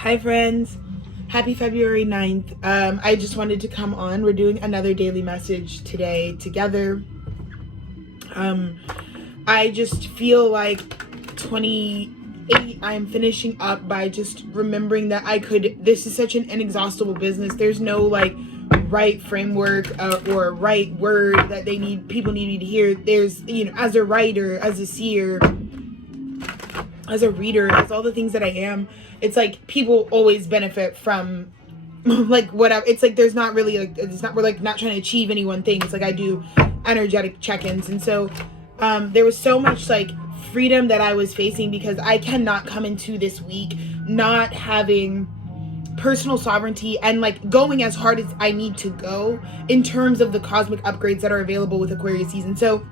Hi friends, happy February 9th. I just wanted to come on. We're doing another daily message today together. I just feel like 28, I'm finishing up by just remembering that this is such an inexhaustible business. There's no like right framework or right word that people need to hear. There's, as a writer, as a seer, as a reader, as all the things that I am, it's like people always benefit from like whatever. It's like there's not really like, we're like not trying to achieve any one thing. It's like I do energetic check-ins. And so there was so much like freedom that I was facing because I cannot come into this week not having personal sovereignty and like going as hard as I need to go in terms of the cosmic upgrades that are available with Aquarius season. So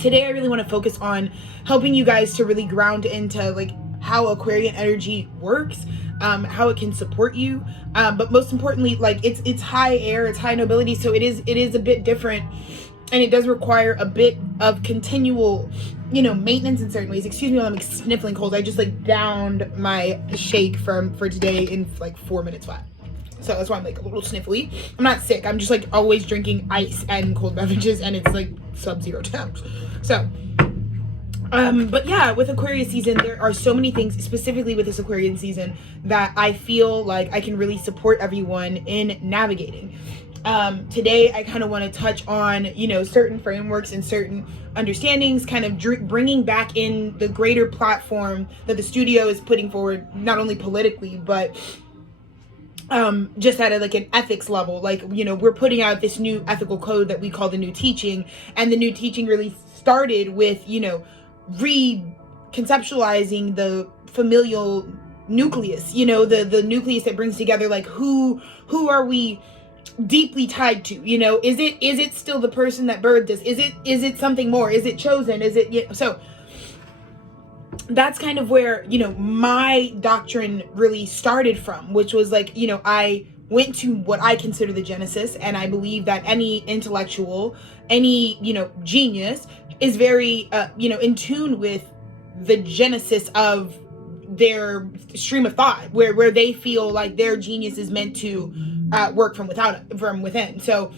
today I really want to focus on helping you guys to really ground into like how Aquarian energy works, how it can support you, but most importantly, like it's high air, it's high nobility, so it is a bit different, and it does require a bit of continual, maintenance in certain ways. Excuse me while I'm sniffling cold. I just like downed my shake for today in like 4 minutes flat. So that's why I'm like a little sniffly. I'm not sick. I'm just like always drinking ice and cold beverages, and it's like sub-zero temps. So, but yeah, with Aquarius season, there are so many things, specifically with this Aquarian season, that I feel like I can really support everyone in navigating. Today, I kind of want to touch on, certain frameworks and certain understandings, kind of bringing back in the greater platform that the studio is putting forward, not only politically, but just at like an ethics level. Like, we're putting out this new ethical code that we call the new teaching, and the new teaching really started with, reconceptualizing the familial nucleus, the nucleus that brings together like who are we deeply tied to, is it still the person that birthed us? Is it something more? Is it chosen? Is it, so that's kind of where, my doctrine really started from, which was like, I went to what I consider the Genesis, and I believe that any intellectual, any, genius is very, in tune with the genesis of their stream of thought, where they feel like their genius is meant to work from within. So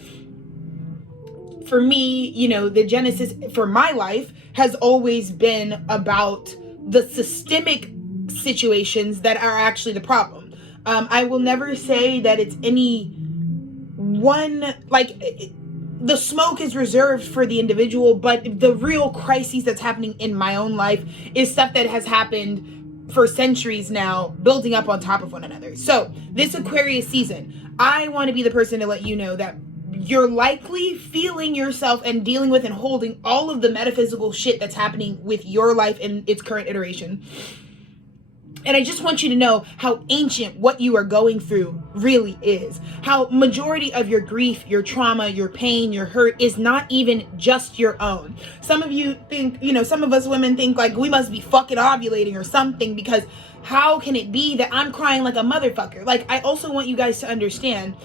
for me, the genesis for my life has always been about the systemic situations that are actually the problem. I will never say that it's any one, like the smoke is reserved for the individual, but the real crises that's happening in my own life is stuff that has happened for centuries now, building up on top of one another. So this Aquarius season, I want to be the person to let you know that you're likely feeling yourself and dealing with and holding all of the metaphysical shit that's happening with your life in its current iteration. And I just want you to know how ancient what you are going through really is. How majority of your grief, your trauma, your pain, your hurt is not even just your own. Some of you think, some of us women think like we must be fucking ovulating or something, because how can it be that I'm crying like a motherfucker? Like, I also want you guys to understand,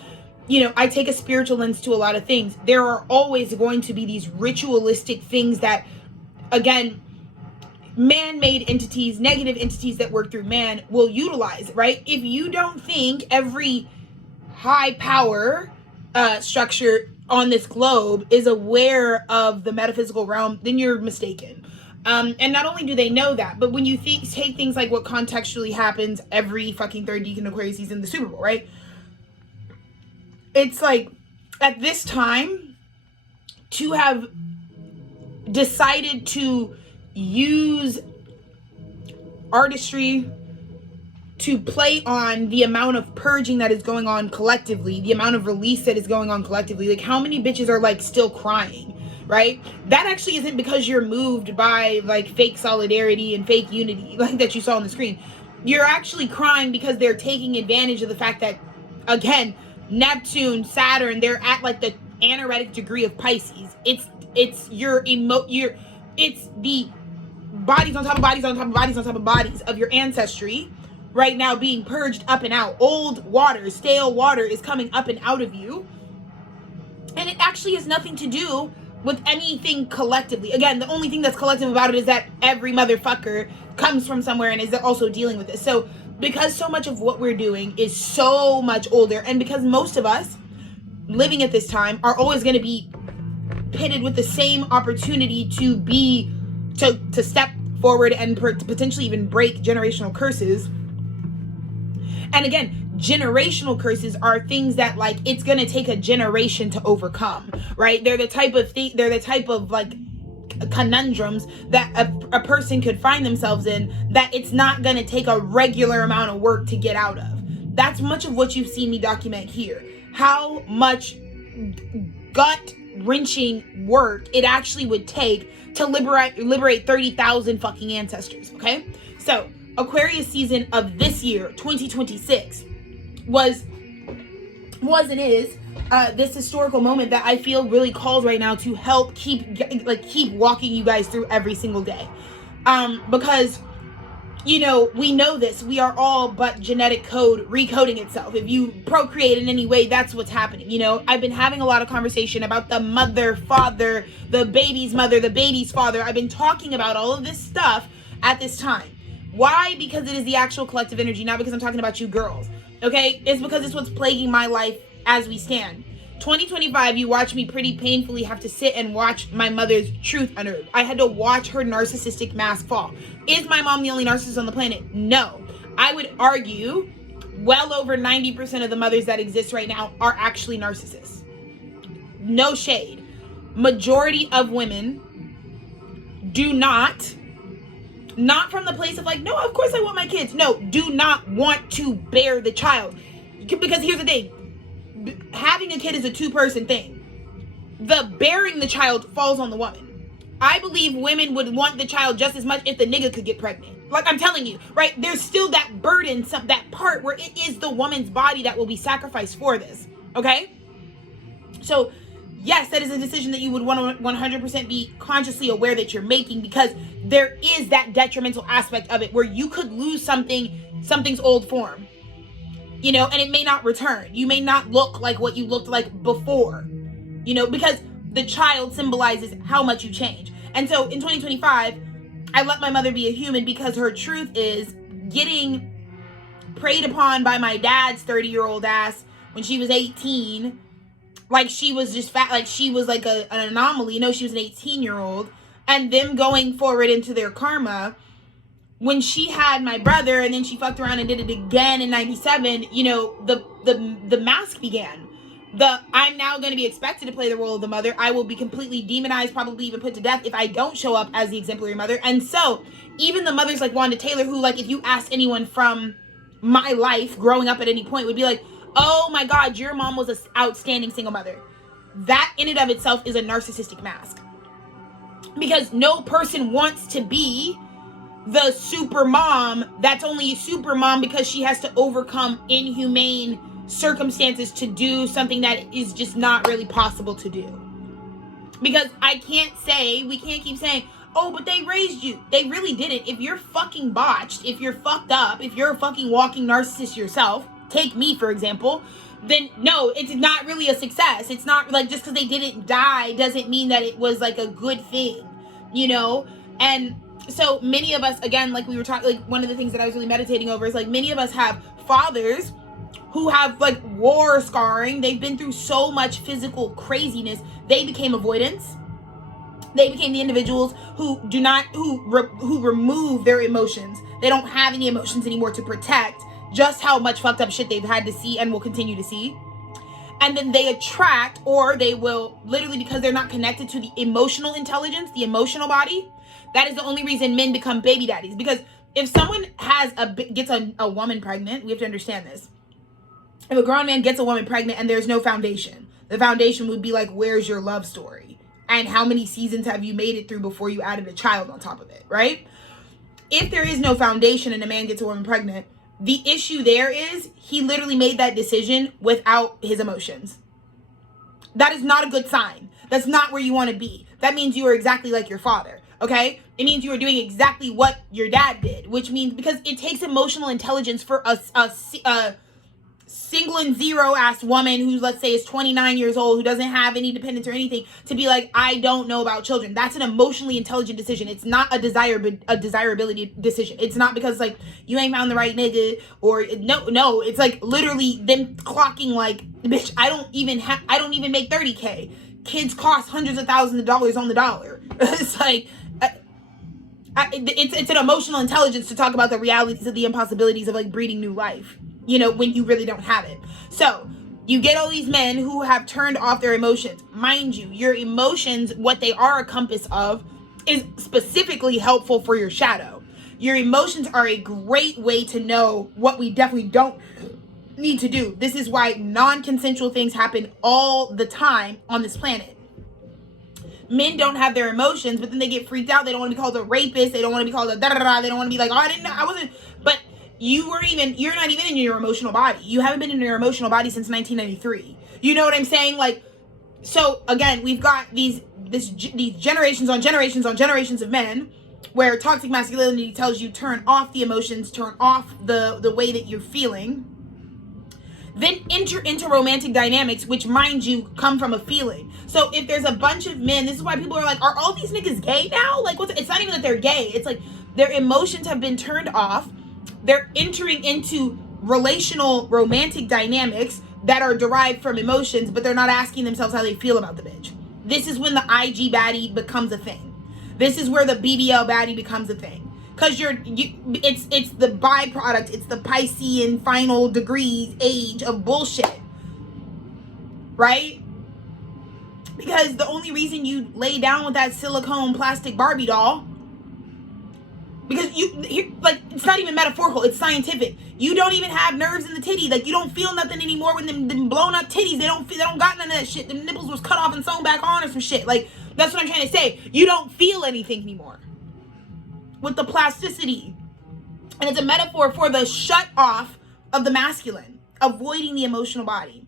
I take a spiritual lens to a lot of things. There are always going to be these ritualistic things that, again, man-made entities, negative entities that work through man will utilize, right? If you don't think every high power structure on this globe is aware of the metaphysical realm, then you're mistaken. And not only do they know that, but when you take things like what contextually happens every fucking third decan Aquarius season, the Super Bowl, right? It's like at this time to have decided to use artistry to play on the amount of purging that is going on collectively, the amount of release that is going on collectively. Like, how many bitches are like still crying, right? That actually isn't because you're moved by like fake solidarity and fake unity like that you saw on the screen. You're actually crying because they're taking advantage of the fact that, again, Neptune, Saturn, they're at like the anoretic degree of Pisces. It's the bodies on top of bodies on top of bodies on top of bodies of your ancestry right now being purged up and out. Old water, stale water is coming up and out of you. And it actually has nothing to do with anything collectively. Again, the only thing that's collective about it is that every motherfucker comes from somewhere and is also dealing with this. So because so much of what we're doing is so much older, and because most of us living at this time are always going to be pitted with the same opportunity to step forward and to potentially even break generational curses. And again, generational curses are things that, like, it's going to take a generation to overcome, right? They're the type of like conundrums that a person could find themselves in that it's not going to take a regular amount of work to get out of. That's much of what you've seen me document here. How much gut-wrenching work it actually would take to liberate 30,000 fucking ancestors, okay? So, Aquarius season of this year, 2026, was and is this historical moment that I feel really called right now to help keep walking you guys through every single day. Because, you know, we know this. We are all but genetic code recoding itself. If you procreate in any way, that's what's happening. You know, I've been having a lot of conversation about the mother, father, the baby's mother, the baby's father. I've been talking about all of this stuff at this time. Why? Because it is the actual collective energy, not because I'm talking about you girls. Okay? It's because it's what's plaguing my life as we stand. 2025, you watch me pretty painfully have to sit and watch my mother's truth unearthed. I had to watch her narcissistic mask fall. Is my mom the only narcissist on the planet? No. I would argue well over 90% of the mothers that exist right now are actually narcissists. No shade. Majority of women do not from the place of like, no, of course I want my kids. No, do not want to bear the child. Because here's the thing. Having a kid is a two-person thing. The bearing the child falls on the woman. I believe women would want the child just as much if the nigga could get pregnant. Like, I'm telling you, right? There's still that burden, that part where it is the woman's body that will be sacrificed for this. Okay? So, yes, that is a decision that you would want to 100% be consciously aware that you're making, because there is that detrimental aspect of it where you could lose something's old form. You know, and it may not return. You may not look like what you looked like before. You know, because the child symbolizes how much you change. And so in 2025, I let my mother be a human because her truth is getting preyed upon by my dad's 30-year-old ass when she was 18. Like she was just fat, like she was like an anomaly. You know, she was an 18-year-old. And them going forward into their karma. When she had my brother and then she fucked around and did it again in 97, you know, the mask began. I'm now going to be expected to play the role of the mother. I will be completely demonized, probably even put to death if I don't show up as the exemplary mother. And so even the mothers like Wanda Taylor, who, like, if you asked anyone from my life growing up at any point, would be like, oh my God, your mom was an outstanding single mother. That in and of itself is a narcissistic mask. Because no person wants to be the super mom that's only a super mom because she has to overcome inhumane circumstances to do something that is just not really possible to do. Because we can't keep saying, oh, but they raised you. They really didn't. If you're fucking botched, if you're fucked up, if you're a fucking walking narcissist yourself, take me for example, then no, it's not really a success. It's not like just because they didn't die doesn't mean that it was like a good thing, you know? And so many of us, again, like we were talking, like one of the things that I was really meditating over is like many of us have fathers who have like war scarring. They've been through so much physical craziness. They became avoidance. They became the individuals who who remove their emotions. They don't have any emotions anymore to protect just how much fucked up shit they've had to see and will continue to see. And then they attract, or they will literally, because they're not connected to the emotional intelligence, the emotional body. That is the only reason men become baby daddies. Because if someone gets a woman pregnant, we have to understand this. If a grown man gets a woman pregnant and there's no foundation, the foundation would be like, where's your love story? And how many seasons have you made it through before you added a child on top of it, right? If there is no foundation and a man gets a woman pregnant, the issue there is he literally made that decision without his emotions. That is not a good sign. That's not where you want to be. That means you are exactly like your father. Okay? It means you are doing exactly what your dad did, which means, because it takes emotional intelligence for a single and zero ass woman who, let's say, is 29 years old, who doesn't have any dependents or anything, to be like, I don't know about children. That's an emotionally intelligent decision. It's not a desirability decision. It's not because like you ain't found the right nigga, or no. It's like literally them clocking like, bitch, I don't even make 30K. Kids cost hundreds of thousands of dollars on the dollar. It's like, it's an emotional intelligence to talk about the realities of the impossibilities of like breeding new life, you know, when you really don't have it. So you get all these men who have turned off their emotions. Mind you, your emotions, what they are a compass of, is specifically helpful for your shadow. Your emotions are a great way to know what we definitely don't need to do. This is why non-consensual things happen all the time on this planet. Men don't have their emotions, but then they get freaked out. They don't want to be called a rapist. They don't want to be called a da-da-da. They don't want to be like, oh, I wasn't. But you're not even in your emotional body. You haven't been in your emotional body since 1993. You know what I'm saying? Like, so again, we've got these generations on generations on generations of men where toxic masculinity tells you turn off the emotions, turn off the way that you're feeling. Then enter into romantic dynamics, which, mind you, come from a feeling. So if there's a bunch of men, this is why people are like, are all these niggas gay now? Like, it's not even that they're gay. It's like their emotions have been turned off. They're entering into relational romantic dynamics that are derived from emotions, but they're not asking themselves how they feel about the bitch. This is when the IG baddie becomes a thing. This is where the BBL baddie becomes a thing. Because it's the byproduct, it's the Piscean final degrees age of bullshit. Right? Because the only reason you lay down with that silicone plastic Barbie doll, because it's not even metaphorical, it's scientific. You don't even have nerves in the titty. Like, you don't feel nothing anymore with them blown up titties. They don't got none of that shit. The nipples was cut off and sewn back on or some shit. Like, that's what I'm trying to say. You don't feel anything anymore with the plasticity. And it's a metaphor for the shut off of the masculine, avoiding the emotional body.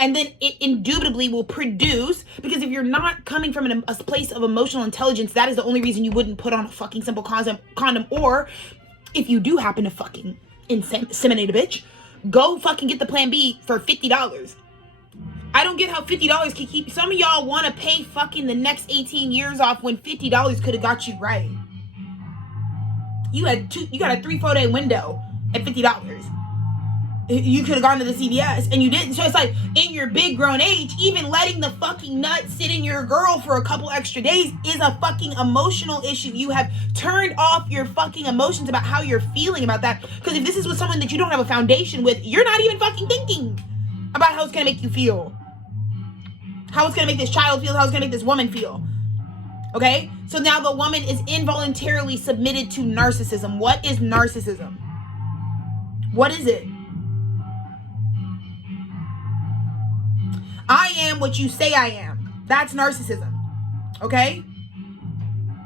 And then it indubitably will produce, because if you're not coming from a place of emotional intelligence, that is the only reason you wouldn't put on a fucking simple condom. Or if you do happen to fucking inseminate a bitch, go fucking get the plan B for $50. I don't get how $50 can keep, some of y'all want to pay fucking the next 18 years off when $50 could have got you right. You got a 3-4 day window at $50. You could have gone to the CVS and you didn't. So it's like, in your big grown age, even letting the fucking nut sit in your girl for a couple extra days is a fucking emotional issue. You have turned off your fucking emotions about how you're feeling about that. Because if this is with someone that you don't have a foundation with, you're not even fucking thinking about how it's going to make you feel. How it's going to make this child feel, how it's going to make this woman feel. Okay? So now the woman is involuntarily submitted to narcissism. What is narcissism? What is it? I am what you say I am. That's narcissism. Okay?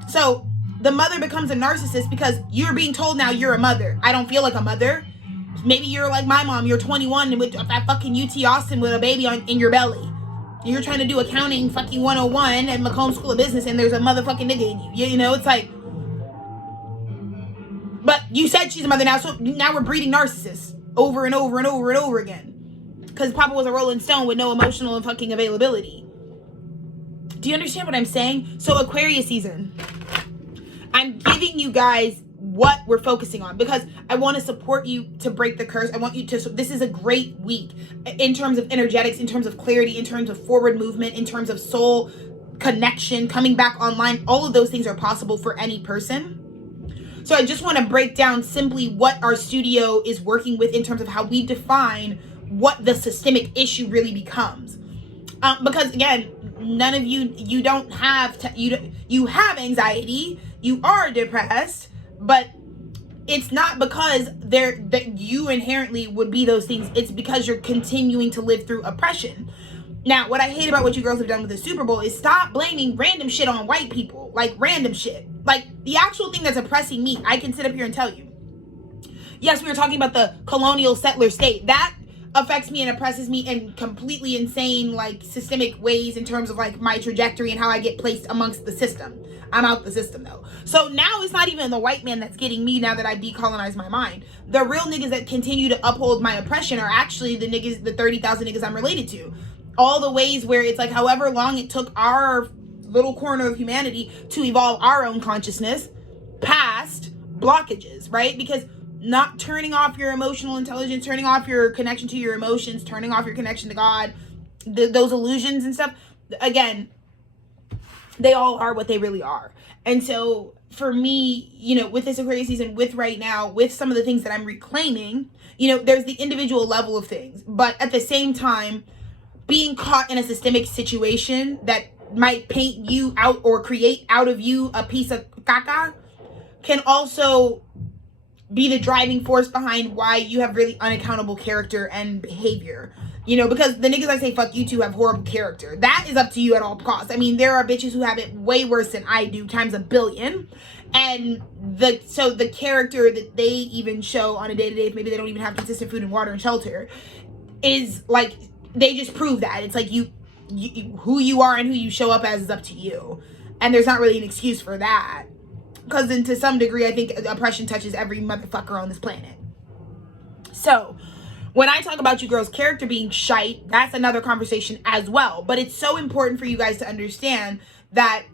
So the mother becomes a narcissist because you're being told now you're a mother. I don't feel like a mother. Maybe you're like my mom. You're 21 and with that fucking UT Austin with a baby in your belly. You're trying to do accounting fucking 101 at Macomb School of Business and there's a motherfucking nigga in you. You know, it's like, but you said she's a mother now, so now we're breeding narcissists over and over and over and over again. Because Papa was a Rolling Stone with no emotional and fucking availability. Do you understand what I'm saying? So Aquarius season, I'm giving you guys what we're focusing on because I want to support you to break the curse. I want you to, this is a great week in terms of energetics, in terms of clarity, in terms of forward movement, in terms of soul connection, coming back online. All of those things are possible for any person. So I just want to break down simply what our studio is working with in terms of how we define what the systemic issue really becomes. Because again, none of you don't have, you have anxiety, you are depressed, but it's not because that you inherently would be those things. It's because you're continuing to live through oppression. Now, what I hate about what you girls have done with the Super Bowl is stop blaming random shit on white people. Like random shit. Like the actual thing that's oppressing me, I can sit up here and tell you. Yes, we were talking about the colonial settler state. That affects me and oppresses me in completely insane, like, systemic ways in terms of, like, my trajectory and how I get placed amongst the system. I'm out the system though. So now it's not even the white man that's getting me now that I decolonized my mind. The real niggas that continue to uphold my oppression are actually the niggas, the 30,000 niggas I'm related to. All the ways where it's like however long it took our little corner of humanity to evolve our own consciousness past blockages, right? Because not turning off your emotional intelligence, turning off your connection to your emotions, turning off your connection to God, those illusions and stuff, again, they all are what they really are. And so for me, you know, with this Aquarius season, with right now, with some of the things that I'm reclaiming, you know, there's the individual level of things, but at the same time, being caught in a systemic situation that might paint you out or create out of you a piece of caca can also be the driving force behind why you have really unaccountable character and behavior. You know, because the niggas I say fuck you to have horrible character. That is up to you at all costs. I mean, there are bitches who have it way worse than I do, times a billion. And the character that they even show on a day-to-day, if maybe they don't even have consistent food and water and shelter, is like, they just prove that. It's like you who you are and who you show up as is up to you. And there's not really an excuse for that. Because then to some degree, I think oppression touches every motherfucker on this planet. So when I talk about you girls' character being shite, that's another conversation as well. But it's so important for you guys to understand that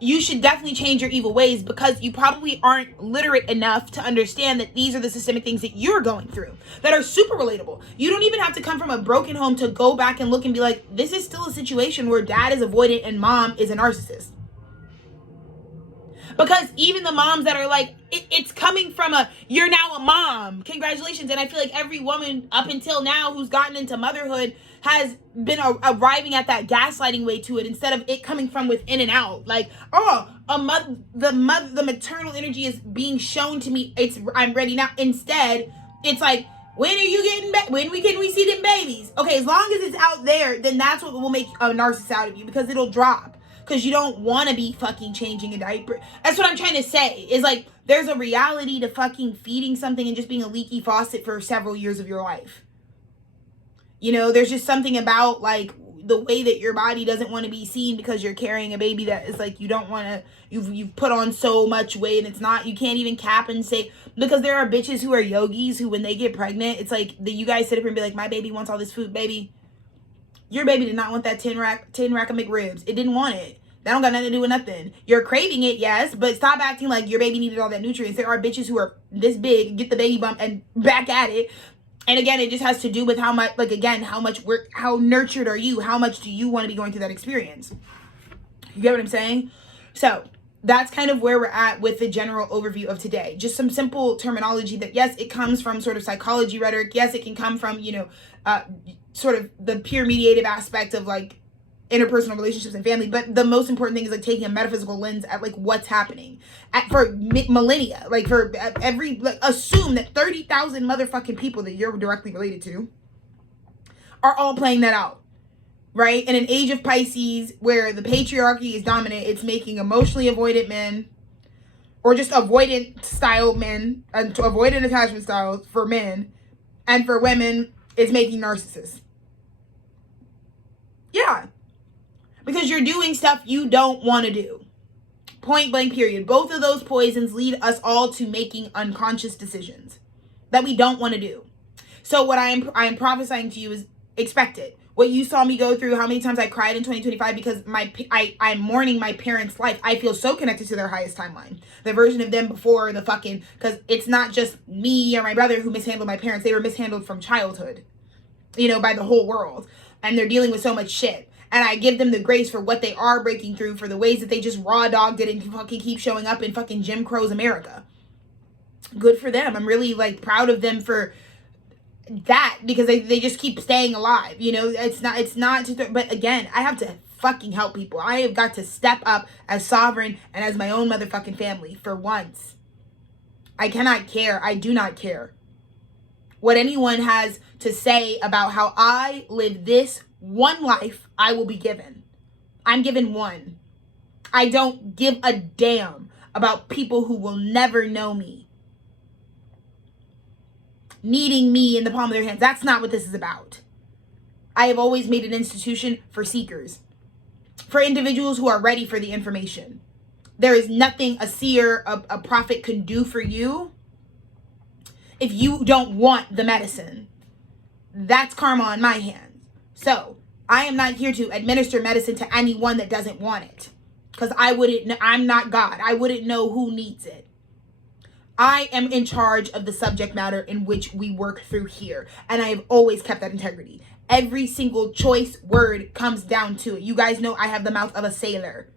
you should definitely change your evil ways, because you probably aren't literate enough to understand that these are the systemic things that you're going through that are super relatable. You don't even have to come from a broken home to go back and look and be like, this is still a situation where dad is avoidant and mom is a narcissist. Because even the moms that are like, it's coming from you're now a mom, congratulations. And I feel like every woman up until now who's gotten into motherhood has been arriving at that gaslighting way to it, instead of it coming from within and out. Like, oh, the maternal energy is being shown to me. I'm ready now. Instead, it's like, when are you getting back? When can we see them babies? Okay, as long as it's out there, then that's what will make a narcissist out of you, because it'll drop. Because you don't want to be fucking changing a diaper. That's what I'm trying to say. Is like, there's a reality to fucking feeding something and just being a leaky faucet for several years of your life. You know, there's just something about like the way that your body doesn't want to be seen because you're carrying a baby that is like, you don't want to, you've put on so much weight and it's not, you can't even cap and say, because there are bitches who are yogis who when they get pregnant, it's like you guys sit up and be like, my baby wants all this food, baby. Your baby did not want that 10 rack of McRibs. It didn't want it. That don't got nothing to do with nothing. You're craving it, yes, but stop acting like your baby needed all that nutrients. There are bitches who are this big, get the baby bump and back at it. And again, it just has to do with how much, like, again, how much work, how nurtured are you? How much do you want to be going through that experience? You get what I'm saying? So that's kind of where we're at with the general overview of today. Just some simple terminology that, yes, it comes from sort of psychology rhetoric. Yes, it can come from, you know, sort of the peer mediative aspect of like interpersonal relationships and family. But the most important thing is like taking a metaphysical lens at like what's happening for millennia, like for every, like, assume that 30,000 motherfucking people that you're directly related to are all playing that out. Right? In an age of Pisces where the patriarchy is dominant, it's making emotionally avoidant men, or just avoidant style men, and to avoidant attachment styles for men, and for women, it's making narcissists. Yeah. Because you're doing stuff you don't want to do. Point blank period. Both of those poisons lead us all to making unconscious decisions that we don't want to do. So what I am prophesying to you is expect it. What you saw me go through, how many times I cried in 2025 because I'm mourning my parents' life. I feel so connected to their highest timeline. The version of them before the fucking, because it's not just me or my brother who mishandled my parents. They were mishandled from childhood, you know, by the whole world. And they're dealing with so much shit. And I give them the grace for what they are breaking through, for the ways that they just raw dogged it and fucking keep showing up in fucking Jim Crow's America. Good for them. I'm really like proud of them for that, because they just keep staying alive. You know, it's not just, but again, I have to fucking help people. I have got to step up as sovereign and as my own motherfucking family for once. I cannot care. I do not care what anyone has to say about how I live this one life I will be given. I'm given one. I don't give a damn about people who will never know me needing me in the palm of their hands. That's not what this is about. I have always made an institution for seekers, for individuals who are ready for the information. There is nothing a seer, a prophet can do for you if you don't want the medicine. That's karma on my hands. So I am not here to administer medicine to anyone that doesn't want it, because I'm not God. I wouldn't know who needs it. I am in charge of the subject matter in which we work through here. And I have always kept that integrity. Every single choice word comes down to it. You guys know I have the mouth of a sailor.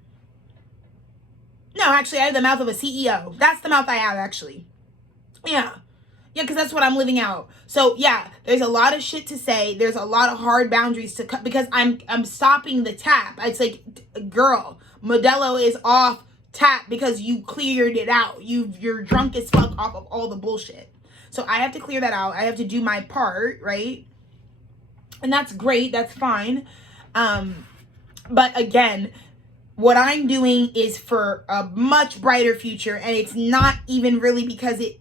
No, actually, I have the mouth of a CEO. That's the mouth I have, actually. Yeah. Yeah, because that's what I'm living out. So, yeah, there's a lot of shit to say. There's a lot of hard boundaries to cut, because I'm stopping the tap. It's like, girl, Modelo is off tap because you cleared it out. You're drunk as fuck off of all the bullshit. So I have to clear that out. I have to do my part, right? And that's great. That's fine. But again, what I'm doing is for a much brighter future, and it's not even really because it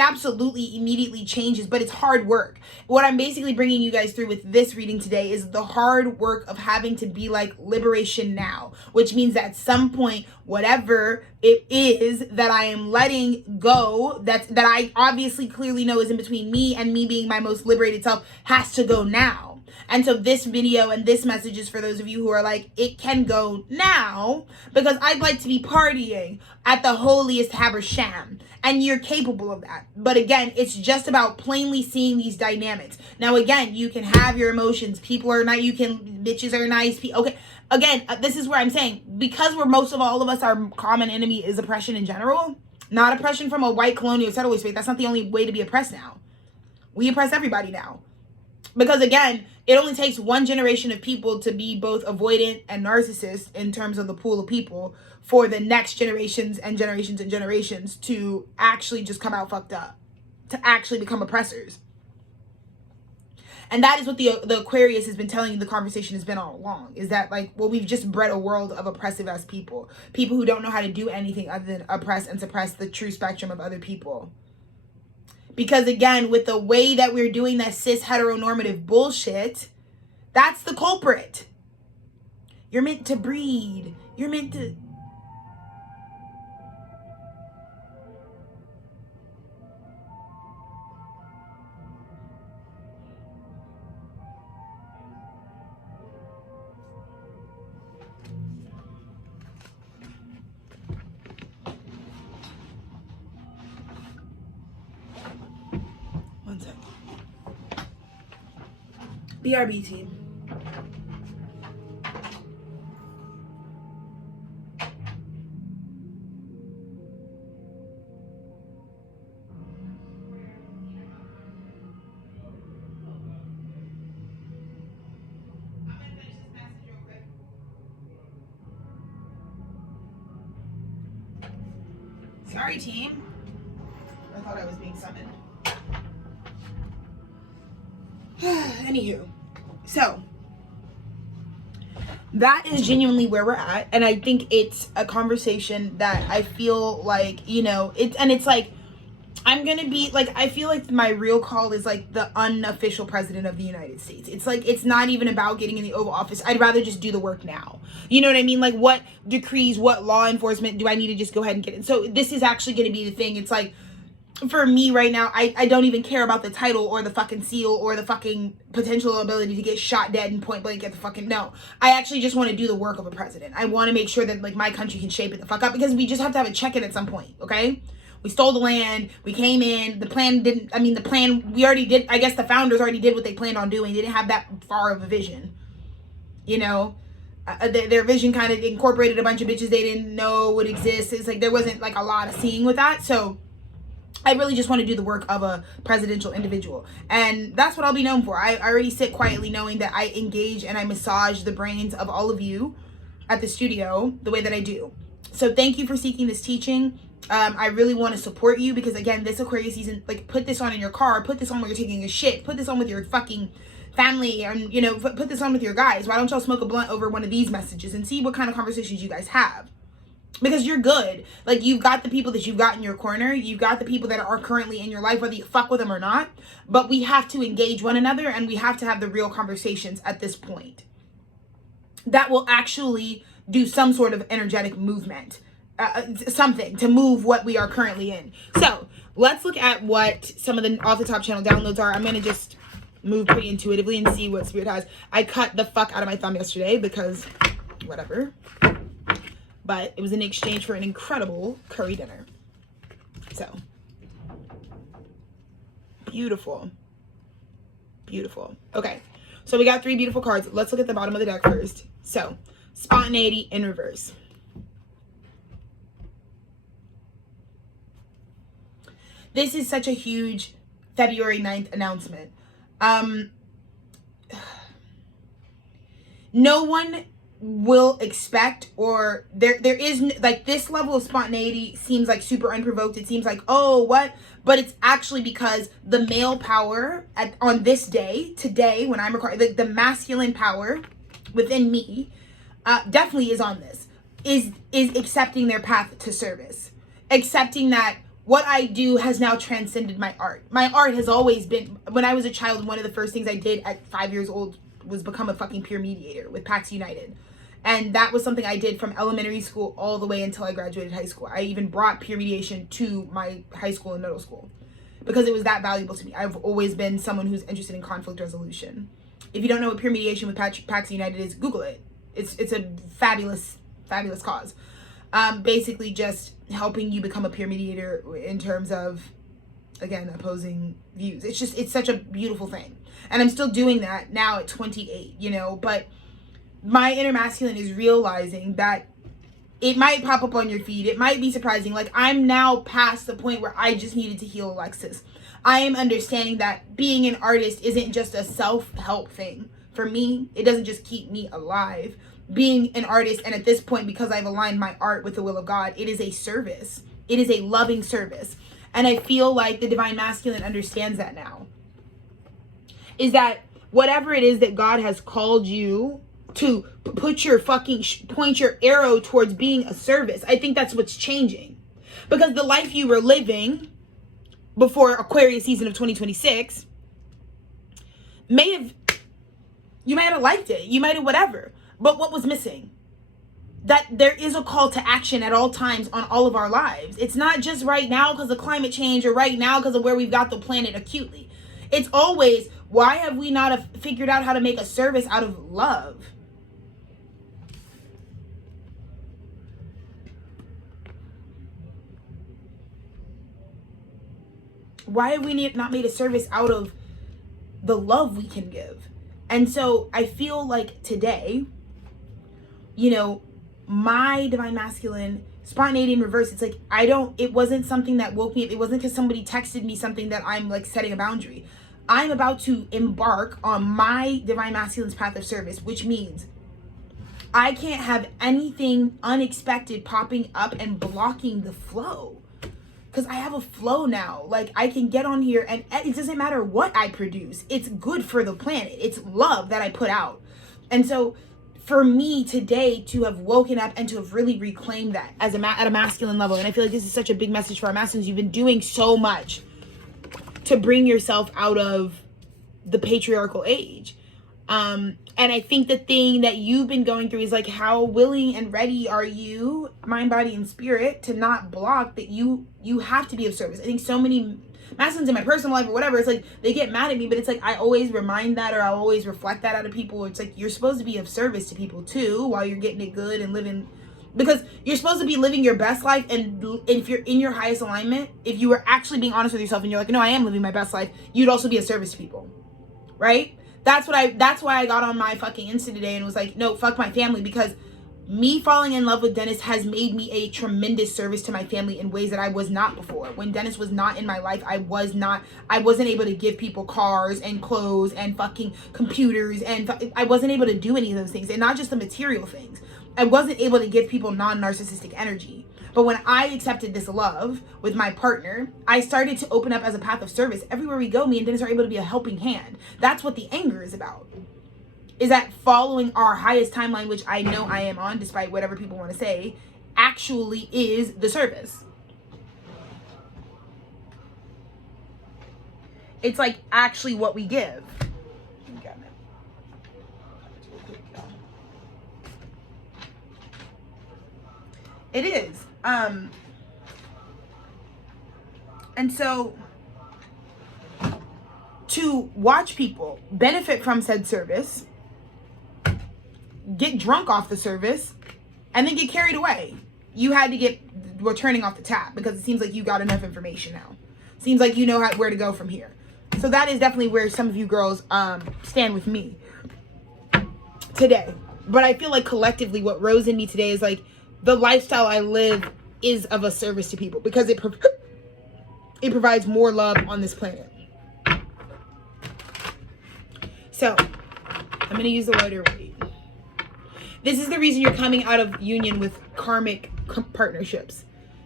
absolutely immediately changes, but it's hard work. What I'm basically bringing you guys through with this reading today is the hard work of having to be like liberation now, which means that at some point, whatever it is that I am letting go, that I obviously clearly know is in between me and me being my most liberated self, has to go now. And so this video and this message is for those of you who are like, it can go now, because I'd like to be partying at the holiest Habersham, and you're capable of that. But again, it's just about plainly seeing these dynamics. Now, again, you can have your emotions. People are not, bitches are nice. Okay. Again, this is where I'm saying, because most of all of us, our common enemy is oppression in general, not oppression from a white colonial settler space. That's not the only way to be oppressed now. We oppress everybody now. Because again, it only takes one generation of people to be both avoidant and narcissist in terms of the pool of people for the next generations and generations and generations to actually just come out fucked up, to actually become oppressors. And that is what the Aquarius has been telling you the conversation has been all along, is that like, well, we've just bred a world of oppressive ass people who don't know how to do anything other than oppress and suppress the true spectrum of other people. Because again, with the way that we're doing that cis heteronormative bullshit, that's the culprit. You're meant to breed. You're meant to... One sec. BRB team. Sorry, team. I thought I was being summoned. Anywho, so that is genuinely where we're at, and I think it's a conversation that I feel like, it's like, I'm gonna be like, I feel like my real call is like the unofficial president of the United States. It's like, it's not even about getting in the Oval Office. I'd rather just do the work now. You know what I mean? Like, what decrees, what law enforcement do I need to just go ahead and get in? So this is actually gonna be the thing. It's like, for me right now, I don't even care about the title or the fucking seal or the fucking potential ability to get shot dead and point blank at the fucking... No. I actually just want to do the work of a president. I want to make sure that, like, my country can shape it the fuck up, because we just have to have a check-in at some point, okay? We stole the land. We came in. The plan, we already did... I guess the founders already did what they planned on doing. They didn't have that far of a vision. Their vision kind of incorporated a bunch of bitches they didn't know would exist. It's like there wasn't, like, a lot of seeing with that, so... I really just want to do the work of a presidential individual. And that's what I'll be known for. I already sit quietly knowing that I engage and I massage the brains of all of you at the studio the way that I do. So thank you for seeking this teaching. I really want to support you, because again, this Aquarius season, like, put this on in your car, put this on when you're taking a shit, put this on with your fucking family, and put this on with your guys. Why don't y'all smoke a blunt over one of these messages and see what kind of conversations you guys have? Because you're good. Like, you've got the people that you've got in your corner. You've got the people that are currently in your life, whether you fuck with them or not. But we have to engage one another, and we have to have the real conversations at this point that will actually do some sort of energetic movement something to move what we are currently in. So let's look at what some of the off the top channel downloads are. I'm going to just move pretty intuitively and see what Spirit has. I cut the fuck out of my thumb yesterday because whatever. But it was in exchange for an incredible curry dinner. So beautiful. Beautiful. Okay. So we got 3 beautiful cards. Let's look at the bottom of the deck first. So spontaneity in reverse. This is such a huge February 9th announcement. No one will expect, or there is like this level of spontaneity seems like super unprovoked. It seems like, oh, what? But it's actually because the male power on this day, today, when I'm recording, the masculine power within me definitely is on this, is accepting their path to service, accepting that what I do has now transcended my art. My art has always been, when I was a child, one of the first things I did at 5 years old was become a fucking peer mediator with PAX United. And that was something I did from elementary school all the way until I graduated high school. I even brought peer mediation to my high school and middle school because it was that valuable to me. I've always been someone who's interested in conflict resolution. If you don't know what peer mediation with PAX United is, Google it. It's a fabulous, fabulous cause. Basically just helping you become a peer mediator in terms of, again, opposing views. It's such a beautiful thing. And I'm still doing that now at 28, you know, but my inner masculine is realizing that it might pop up on your feed. It might be surprising. Like, I'm now past the point where I just needed to heal Alexis. I am understanding that being an artist isn't just a self-help thing. For me, it doesn't just keep me alive. Being an artist, and at this point, because I've aligned my art with the will of God, it is a service. It is a loving service. And I feel like the divine masculine understands that now. Is that whatever it is that God has called you to put your fucking, point your arrow towards being a service. I think that's what's changing. Because the life you were living before Aquarius season of 2026 you might have liked it. You might have whatever. But what was missing? That there is a call to action at all times on all of our lives. It's not just right now because of climate change or right now because of where we've got the planet acutely. It's always, why have we not figured out how to make a service out of love? Why have we not made a service out of the love we can give? And so I feel like today, you know, my divine masculine, spontaneity in reverse, it's like, it wasn't something that woke me up. It wasn't because somebody texted me something that I'm like setting a boundary. I'm about to embark on my divine masculine's path of service, which means I can't have anything unexpected popping up and blocking the flow. Because I have a flow now. Like, I can get on here and it doesn't matter what I produce. It's good for the planet. It's love that I put out. And so for me today to have woken up and to have really reclaimed that as at a masculine level, and I feel like this is such a big message for our masculines. You've been doing so much to bring yourself out of the patriarchal age. And I think the thing that you've been going through is like, how willing and ready are you, mind, body, and spirit, to not block that you have to be of service. I think so many masculines in my personal life or whatever, it's like they get mad at me, but it's like I always remind that, or I always reflect that out of people. It's like, you're supposed to be of service to people too while you're getting it good and living, because you're supposed to be living your best life. And if you're in your highest alignment, if you were actually being honest with yourself and you're like, no, I am living my best life, you'd also be of service to people, right? That's why I got on my fucking Insta today and was like, no, fuck my family, because me falling in love with Dennis has made me a tremendous service to my family in ways that I was not before. When Dennis was not in my life, I wasn't able to give people cars and clothes and fucking computers, and I wasn't able to do any of those things, and not just the material things. I wasn't able to give people non-narcissistic energy. But when I accepted this love with my partner, I started to open up as a path of service. Everywhere we go, me and Dennis are able to be a helping hand. That's what the anger is about. Is that following our highest timeline, which I know I am on, despite whatever people want to say, actually is the service. It's like actually what we give. It is. And so to watch people benefit from said service, get drunk off the service, and then get carried away. You had to get, we're turning off the tap because it seems like you got enough information now. Seems like you know where to go from here. So that is definitely where some of you girls stand with me today. But I feel like collectively what rose in me today is like the lifestyle I live is of a service to people because it provides more love on this planet. So I'm going to use the lighter weight. This is the reason you're coming out of union with karmic partnerships.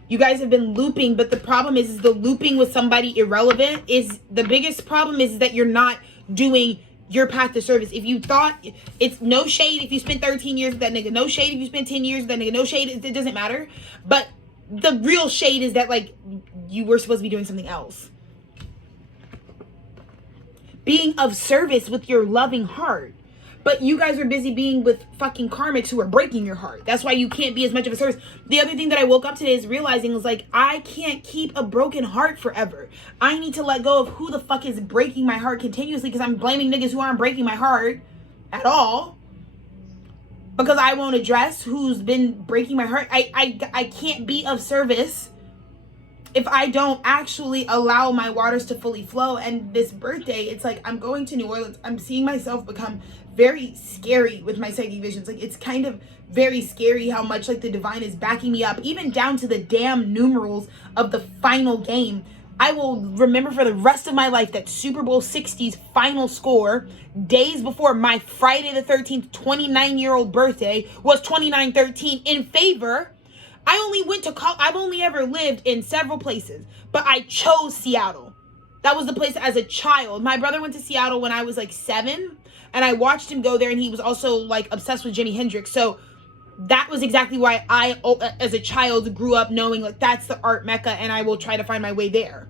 You guys have been looping, but the problem is the looping with somebody irrelevant is the biggest problem is that you're not doing your path to service. If you thought, it's no shade if you spent 13 years with that nigga, no shade if you spent 10 years with that nigga, no shade, it doesn't matter. But the real shade is that like you were supposed to be doing something else. Being of service with your loving heart. But you guys are busy being with fucking karmics who are breaking your heart. That's why you can't be as much of a service. The other thing that I woke up today is realizing is like, I can't keep a broken heart forever. I need to let go of who the fuck is breaking my heart continuously because I'm blaming niggas who aren't breaking my heart at all. Because I won't address who's been breaking my heart. I can't be of service if I don't actually allow my waters to fully flow. And this birthday, it's like I'm going to New Orleans. I'm seeing myself become very scary with my psychic visions. Like it's kind of very scary how much like the divine is backing me up, even down to the damn numerals of the final game. I will remember for the rest of my life that Super Bowl 60's final score days before my Friday the 13th 29-year-old birthday was 29-13 in favor. I only went to college. I've only ever lived in several places, but I chose Seattle. That was the place as a child. My brother went to Seattle when I was like 7, and I watched him go there, and he was also like obsessed with Jimi Hendrix. So that was exactly why I, as a child, grew up knowing like that's the art mecca, and I will try to find my way there.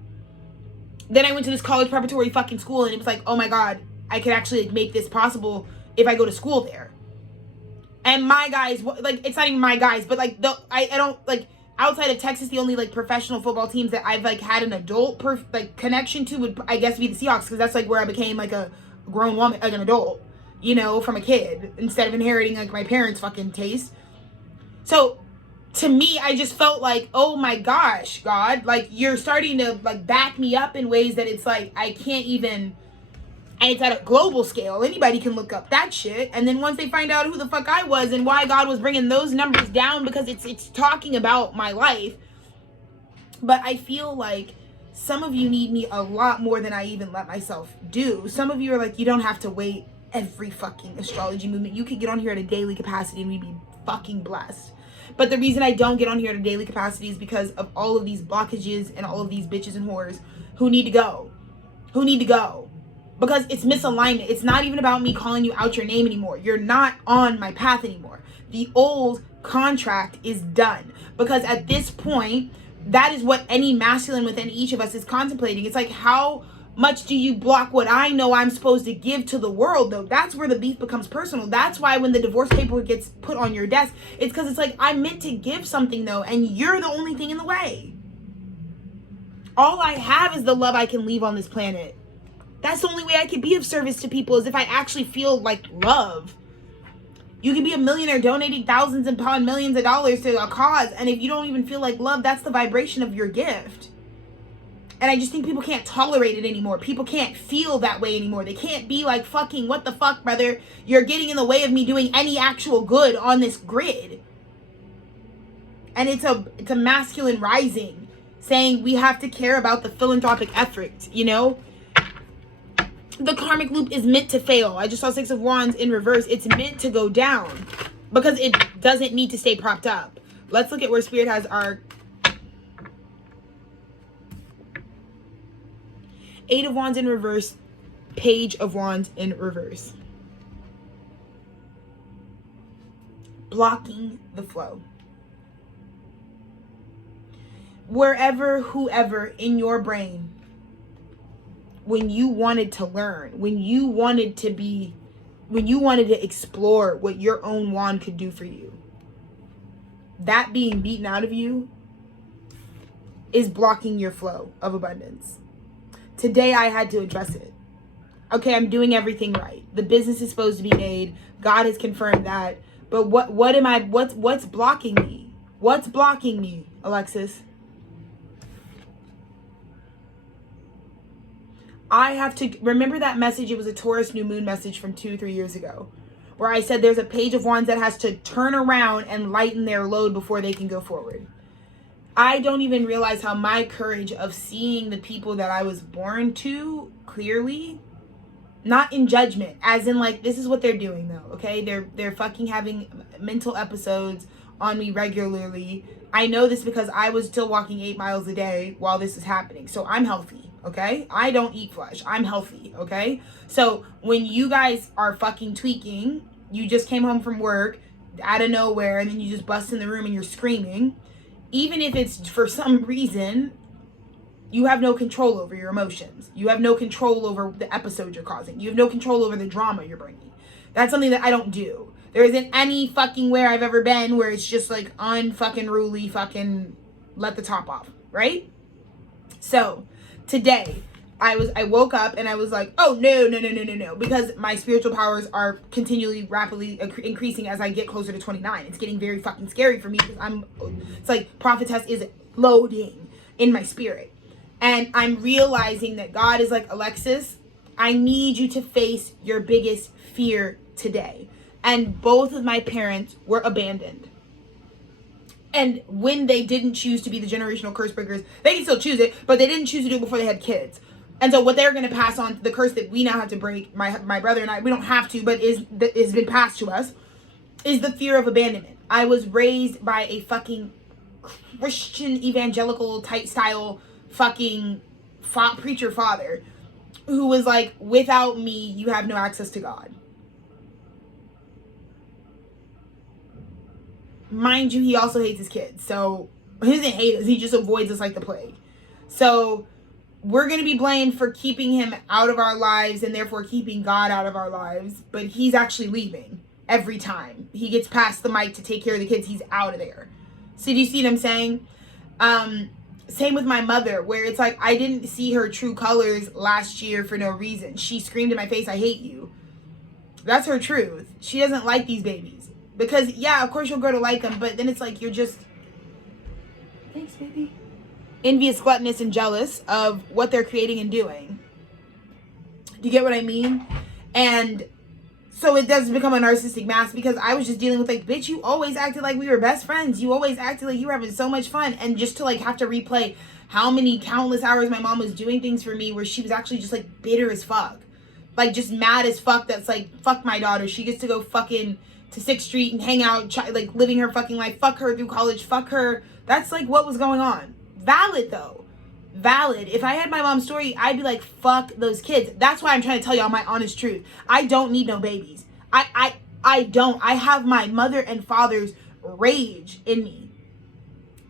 Then I went to this college preparatory fucking school, and it was like, oh my God, I could actually like, make this possible if I go to school there. And my guys, like, it's not even my guys, but like I don't like outside of Texas, the only like professional football teams that I've like had an adult connection to would I guess be the Seahawks, because that's like where I became like a grown woman, like an adult, you know, from a kid instead of inheriting like my parents' fucking taste. So to me, I just felt like, oh my gosh, God, like you're starting to like back me up in ways that it's like I can't even. And it's at a global scale. Anybody can look up that shit. And then once they find out who the fuck I was and why God was bringing those numbers down, because it's talking about my life. But I feel like some of you need me a lot more than I even let myself do. Some of you are like, you don't have to wait every fucking astrology movement. You could get on here at a daily capacity and we'd be fucking blessed. But the reason I don't get on here at a daily capacity is because of all of these blockages and all of these bitches and whores who need to go. Who need to go. Because it's misalignment. It's not even about me calling you out your name anymore. You're not on my path anymore. The old contract is done. Because at this point, that is what any masculine within each of us is contemplating. It's like, how much do you block what I know I'm supposed to give to the world, though? That's where the beef becomes personal. That's why when the divorce paperwork gets put on your desk, it's because it's like, I meant to give something, though, and you're the only thing in the way. All I have is the love I can leave on this planet. That's the only way I can be of service to people, is if I actually feel like love. You can be a millionaire donating thousands upon millions of dollars to a cause, and if you don't even feel like love, that's the vibration of your gift. And I just think people can't tolerate it anymore. People can't feel that way anymore. They can't be like, fucking, what the fuck, brother? You're getting in the way of me doing any actual good on this grid. And it's a masculine rising, saying we have to care about the philanthropic effort, you know? The karmic loop is meant to fail. I just saw 6 of Wands in reverse. It's meant to go down because it doesn't need to stay propped up. Let's look at where Spirit has our 8 of Wands in reverse, Page of Wands in reverse. Blocking the flow. Wherever, whoever in your brain, when you wanted to learn, when you wanted to explore what your own wand could do for you, that being beaten out of you is blocking your flow of abundance. Today I had to address it. Okay, I'm doing everything right. The business is supposed to be made. God has confirmed that. But what's blocking me? What's blocking me, Alexis? I have to remember that message. It was a Taurus new moon message from 2-3 years ago, where I said there's a page of wands that has to turn around and lighten their load before they can go forward. I don't even realize how my courage of seeing the people that I was born to clearly, not in judgment, as in like, this is what they're doing though, okay? They're fucking having mental episodes on me regularly. I know this because I was still walking 8 miles a day while this is happening. So I'm healthy, okay? I don't eat flesh. I'm healthy, okay? So when you guys are fucking tweaking, you just came home from work out of nowhere and then you just bust in the room and you're screaming, even if it's for some reason, you have no control over your emotions. You have no control over the episode you're causing. You have no control over the drama you're bringing. That's something that I don't do. There isn't any fucking where I've ever been where it's just like unfucking ruly fucking let the top off, right? So today I woke up and I was like, oh no, because my spiritual powers are continually rapidly increasing as I get closer to 29. It's getting very fucking scary for me because it's like prophetess is loading in my spirit. And I'm realizing that God is like, Alexis, I need you to face your biggest fear today. And both of my parents were abandoned. And when they didn't choose to be the generational curse breakers, they can still choose it, but they didn't choose to do it before they had kids. And so what they're going to pass on, the curse that we now have to break, my brother and I, we don't have to, but has been passed to us, is the fear of abandonment. I was raised by a fucking Christian evangelical type style fucking preacher father who was like, without me, you have no access to God. Mind you, he also hates his kids. So he doesn't hate us. He just avoids us like the plague. So we're going to be blamed for keeping him out of our lives and therefore keeping God out of our lives. But he's actually leaving every time he gets past the mic to take care of the kids. He's out of there. So do you see what I'm saying? Same with my mother, where it's like, I didn't see her true colors last year for no reason. She screamed in my face, I hate you. That's her truth. She doesn't like these babies. Because, yeah, of course you'll grow to like them, but then it's like you're just, thanks, baby, envious, gluttonous, and jealous of what they're creating and doing. Do you get what I mean? And so it does become a narcissistic mask because I was just dealing with like, bitch, you always acted like we were best friends. You always acted like you were having so much fun. And just to like have to replay how many countless hours my mom was doing things for me where she was actually just like bitter as fuck. Like just mad as fuck. That's like, fuck my daughter. She gets to go fucking to 6th Street and hang out, like living her fucking life. Fuck her through college. Fuck her. That's like what was going on. Valid though. Valid. If I had my mom's story, I'd be like, fuck those kids. That's why I'm trying to tell y'all my honest truth. I don't need no babies. I don't. I have my mother and father's rage in me.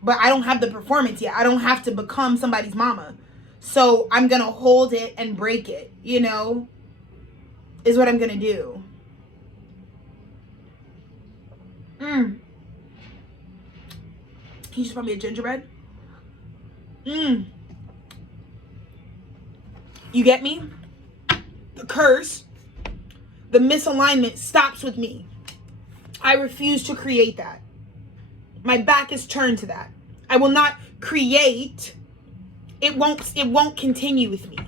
But I don't have the performance yet. I don't have to become somebody's mama. So I'm going to hold it and break it, you know, is what I'm going to do. Can you just buy me a gingerbread? You get me? The curse, the misalignment stops with me. I refuse to create that. My back is turned to that. I will not create. It won't continue with me.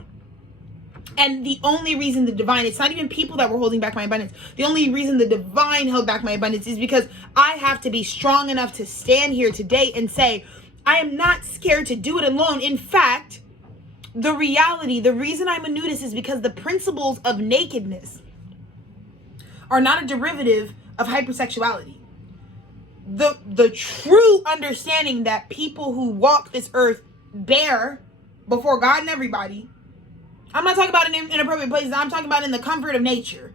And the only reason the divine, it's not even people that were holding back my abundance. The only reason the divine held back my abundance is because I have to be strong enough to stand here today and say, I am not scared to do it alone. In fact, the reality, the reason I'm a nudist is because the principles of nakedness are not a derivative of hypersexuality. The true understanding that people who walk this earth bear before God and everybody, I'm not talking about in inappropriate places, I'm talking about in the comfort of nature.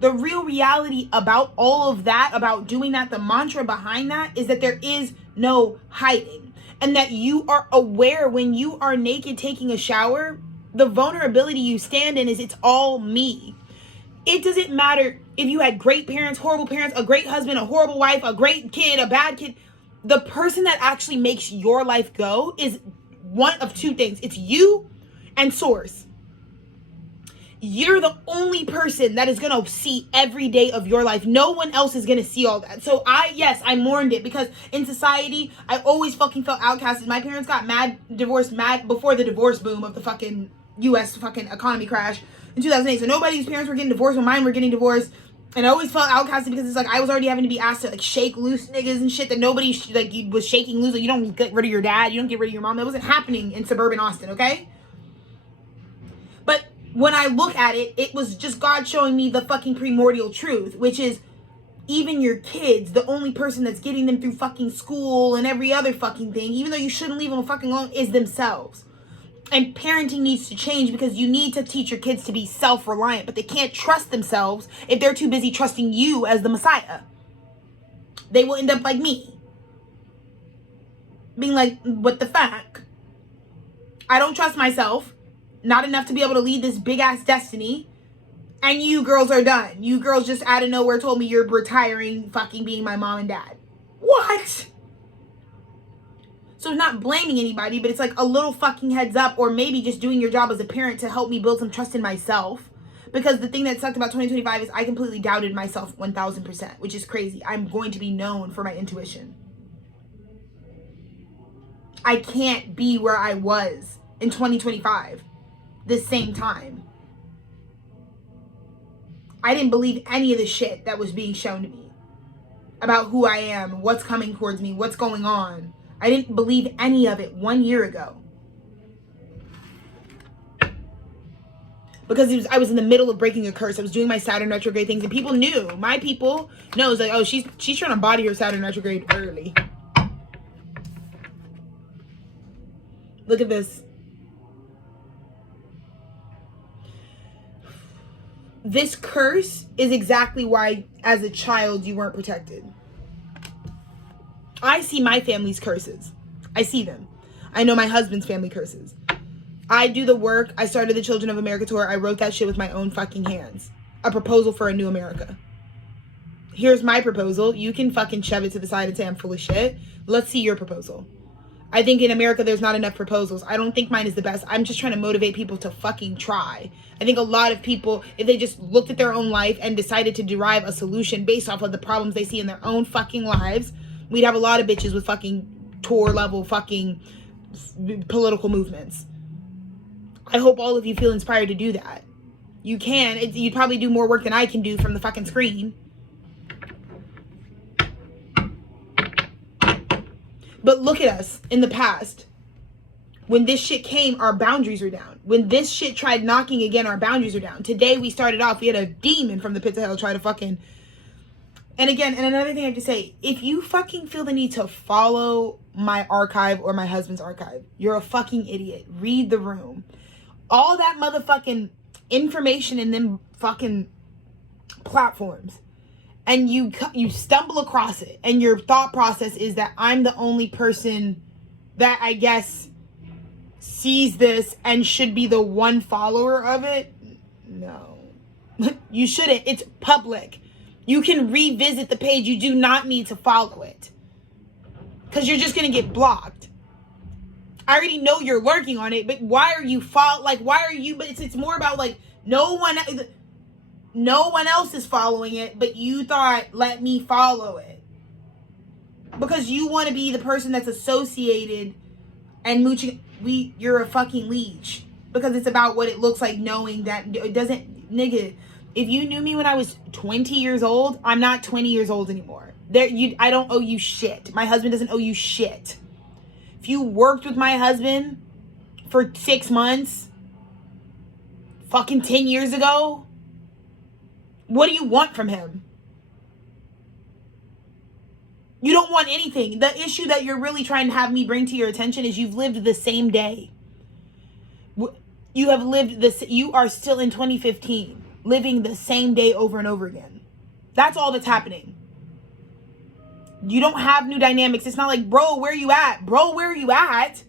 The real reality about all of that, about doing that, the mantra behind that is that there is no hiding. And that you are aware when you are naked taking a shower, the vulnerability you stand in is it's all me. It doesn't matter if you had great parents, horrible parents, a great husband, a horrible wife, a great kid, a bad kid. The person that actually makes your life go is one of two things. It's you and Source. You're the only person that is going to see every day of your life. No one else is going to see all that. So I mourned it because in society, I always fucking felt outcasted. My parents got divorced before the divorce boom of the fucking U.S. fucking economy crash in 2008. So nobody's parents were getting divorced when mine were getting divorced. And I always felt outcasted because it's like I was already having to be asked to like shake loose niggas and shit that nobody was shaking loose. Like, you don't get rid of your dad. You don't get rid of your mom. That wasn't happening in suburban Austin, okay? But when I look at it, it was just God showing me the fucking primordial truth, which is even your kids, the only person that's getting them through fucking school and every other fucking thing, even though you shouldn't leave them fucking alone, is themselves. And parenting needs to change because you need to teach your kids to be self-reliant, but they can't trust themselves if they're too busy trusting you as the Messiah. They will end up like me. Being like, what the fuck? I don't trust myself. Not enough to be able to lead this big ass destiny. And you girls are done. You girls just out of nowhere told me you're retiring fucking being my mom and dad. What? So not blaming anybody, but it's like a little fucking heads up, or maybe just doing your job as a parent to help me build some trust in myself. Because the thing that sucked about 2025 is I completely doubted myself 1000%, which is crazy. I'm going to be known for my intuition. I can't be where I was in 2025 this same time. I didn't believe any of the shit that was being shown to me about who I am, what's coming towards me, what's going on. I didn't believe any of it 1 year ago. Because I was in the middle of breaking a curse. I was doing my Saturn retrograde things, and people knew. My people knows like, oh, she's trying to body her Saturn retrograde early. Look at this. This curse is exactly why, as a child, you weren't protected. I see my family's curses. I see them. I know my husband's family curses. I do the work. I started the Children of America tour. I wrote that shit with my own fucking hands. A proposal for a new America. Here's my proposal. You can fucking shove it to the side and say I'm full of shit. Let's see your proposal. I think in America there's not enough proposals. I don't think mine is the best. I'm just trying to motivate people to fucking try. I think a lot of people, if they just looked at their own life and decided to derive a solution based off of the problems they see in their own fucking lives, we'd have a lot of bitches with fucking tour level fucking political movements. I hope all of you feel inspired to do that. You can. You'd probably do more work than I can do from the fucking screen. But look at us in the past. When this shit came, our boundaries were down. When this shit tried knocking again, our boundaries were down. Today we started off, we had a demon from the pits of hell try to fucking... And again, and another thing I have to say, if you fucking feel the need to follow my archive or my husband's archive, you're a fucking idiot. Read the room. All that motherfucking information in them fucking platforms. And you stumble across it, and your thought process is that I'm the only person that I guess sees this and should be the one follower of it. No. You shouldn't. It's public. You can revisit the page. You do not need to follow it. Because you're just going to get blocked. I already know you're working on it, but why are you but it's more about like no one else is following it, but you thought, let me follow it. Because you want to be the person that's associated and mooching. You're a fucking leech. Because it's about what it looks like, knowing that it doesn't, nigga, if you knew me when I was 20 years old, I'm not 20 years old anymore. I don't owe you shit. My husband doesn't owe you shit. If you worked with my husband for 6 months, fucking 10 years ago, what do you want from him? You don't want anything. The issue that you're really trying to have me bring to your attention is you've lived the same day. You have lived this. You are still in 2015, living the same day over and over again. That's all that's happening. You don't have new dynamics. It's not like, bro, where you at? Bro, where are you at?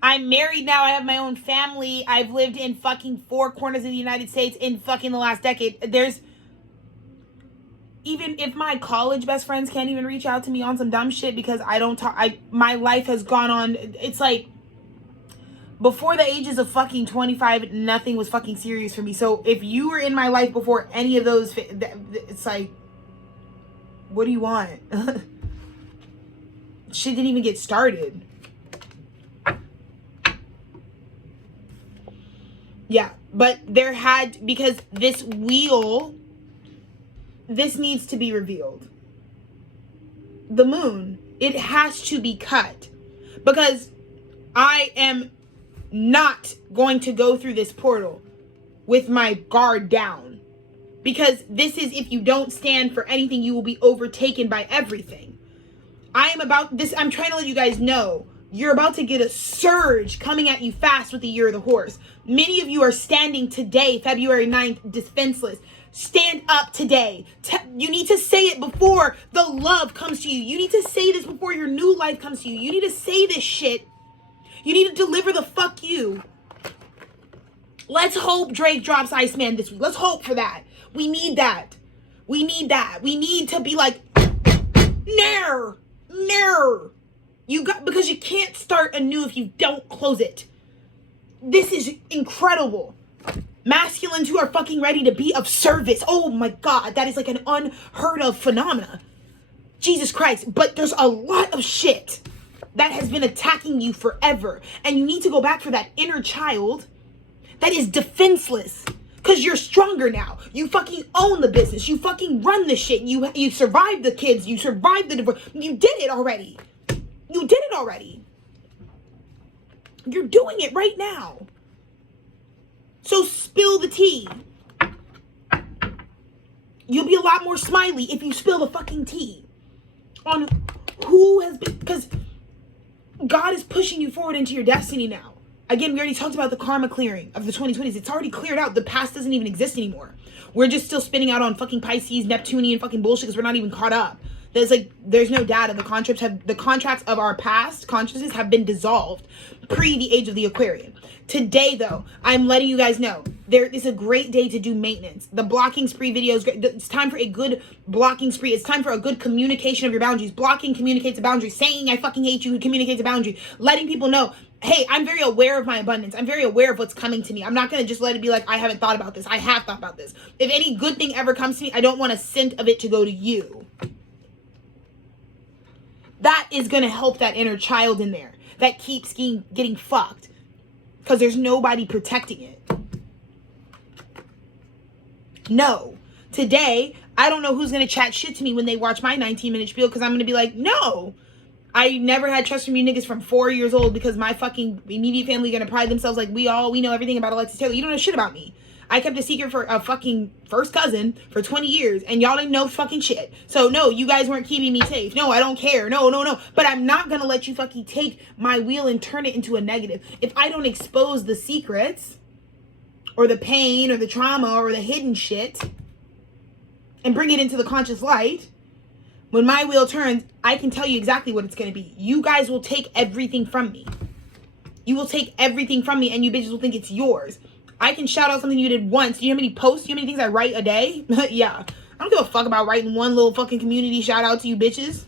I'm married now. I have my own family. I've lived in fucking 4 corners of the United States in fucking the last decade. even if my college best friends can't even reach out to me on some dumb shit because I don't talk, my life has gone on. It's like, before the ages of fucking 25, nothing was fucking serious for me. So if you were in my life before any of those, it's like, what do you want? Shit didn't even get started. Yeah, but because this wheel, this needs to be revealed. The moon, it has to be cut, because I am not going to go through this portal with my guard down, because this is, if you don't stand for anything, you will be overtaken by everything. I am about this. I'm trying to let you guys know, you're about to get a surge coming at you fast with the year of the horse. Many of you are standing today, February 9th, defenseless. Stand up today. You need to say it before the love comes to you. You need to say this before your new life comes to you. You need to say this shit. You need to deliver the fuck you. Let's hope Drake drops Iceman this week. Let's hope for that. We need that. We need that. We need to be like, nair. Because you can't start anew if you don't close it. This is incredible. Masculines who are fucking ready to be of service. Oh my God, that is like an unheard of phenomena. Jesus Christ. But there's a lot of shit that has been attacking you forever. And you need to go back for that inner child that is defenseless. Because you're stronger now. You fucking own the business. You fucking run the shit. You survived the kids. You survived the divorce. You did it already. You did it already. You're doing it right now. So spill the tea. You'll be a lot more smiley if you spill the fucking tea on who has been, because God is pushing you forward into your destiny now. Again, we already talked about the karma clearing of the 2020s. It's already cleared out. The past doesn't even exist anymore. We're just still spinning out on fucking Pisces, Neptunian fucking bullshit because we're not even caught up. There's no data. The contracts of our past consciousness have been dissolved pre the age of the Aquarian. Today, though, I'm letting you guys know there is a great day to do maintenance. The blocking spree video is great. It's time for a good blocking spree. It's time for a good communication of your boundaries. Blocking communicates a boundary. Saying I fucking hate you communicates a boundary. Letting people know, hey, I'm very aware of my abundance. I'm very aware of what's coming to me. I'm not going to just let it be like, I haven't thought about this. I have thought about this. If any good thing ever comes to me, I don't want a cent of it to go to you. That is going to help that inner child in there that keeps getting fucked because there's nobody protecting it. No. Today, I don't know who's going to chat shit to me when they watch my 19-minute spiel because I'm going to be like, no. I never had trust from you niggas from 4 years old because my fucking immediate family going to pride themselves like we know everything about Alexis Taylor. You don't know shit about me. I kept a secret for a fucking first cousin for 20 years and y'all didn't know fucking shit. So no, you guys weren't keeping me safe. No, I don't care. No. But I'm not going to let you fucking take my wheel and turn it into a negative. If I don't expose the secrets or the pain or the trauma or the hidden shit and bring it into the conscious light, when my wheel turns, I can tell you exactly what it's going to be. You guys will take everything from me. You will take everything from me and you bitches will think it's yours. I can shout out something you did once. Do you know how many posts? Do you know how many things I write a day? Yeah. I don't give a fuck about writing one little fucking community shout out to you bitches.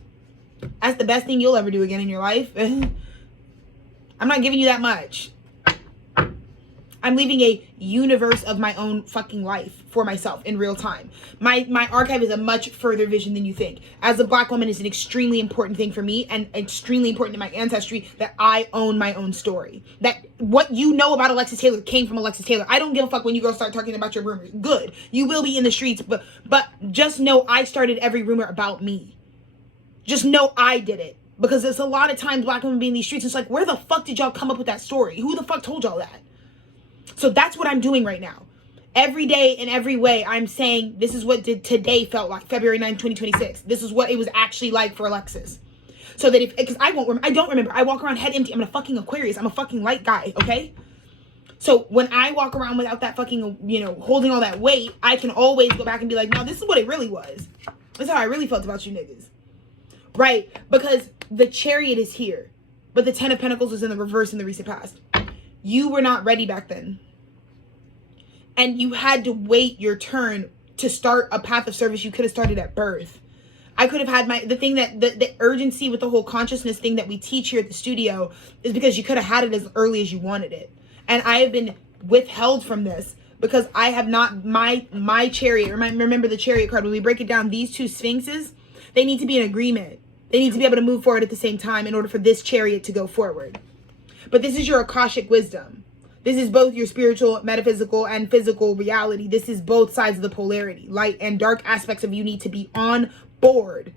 That's the best thing you'll ever do again in your life. I'm not giving you that much. I'm leaving a universe of my own fucking life for myself in real time. My archive is a much further vision than you think. As a Black woman, it's an extremely important thing for me and extremely important in my ancestry that I own my own story. That what you know about Alexis Taylor came from Alexis Taylor. I don't give a fuck when you girls start talking about your rumors. Good. You will be in the streets, but just know I started every rumor about me. Just know I did it. Because there's a lot of times Black women be in these streets. It's like, where the fuck did y'all come up with that story? Who the fuck told y'all that? So that's what I'm doing right now. Every day in every way, I'm saying this is what today felt like, February 9th, 2026. This is what it was actually like for Alexis. So that because I don't remember. I walk around head empty. I'm a fucking Aquarius. I'm a fucking light guy, okay? So when I walk around without that fucking, holding all that weight, I can always go back and be like, no, this is what it really was. This is how I really felt about you niggas. Right? Because the Chariot is here. But the Ten of Pentacles was in the reverse in the recent past. You were not ready back then. And you had to wait your turn to start a path of service, you could have started at birth. I could have had the thing that the urgency with the whole consciousness thing that we teach here at the studio is because you could have had it as early as you wanted it. And I have been withheld from this because I have not, my chariot, remember the chariot card, when we break it down, these two sphinxes, they need to be in agreement. They need to be able to move forward at the same time in order for this chariot to go forward. But this is your Akashic wisdom. This is both your spiritual, metaphysical, and physical reality. This is both sides of the polarity. Light and dark aspects of you need to be on board.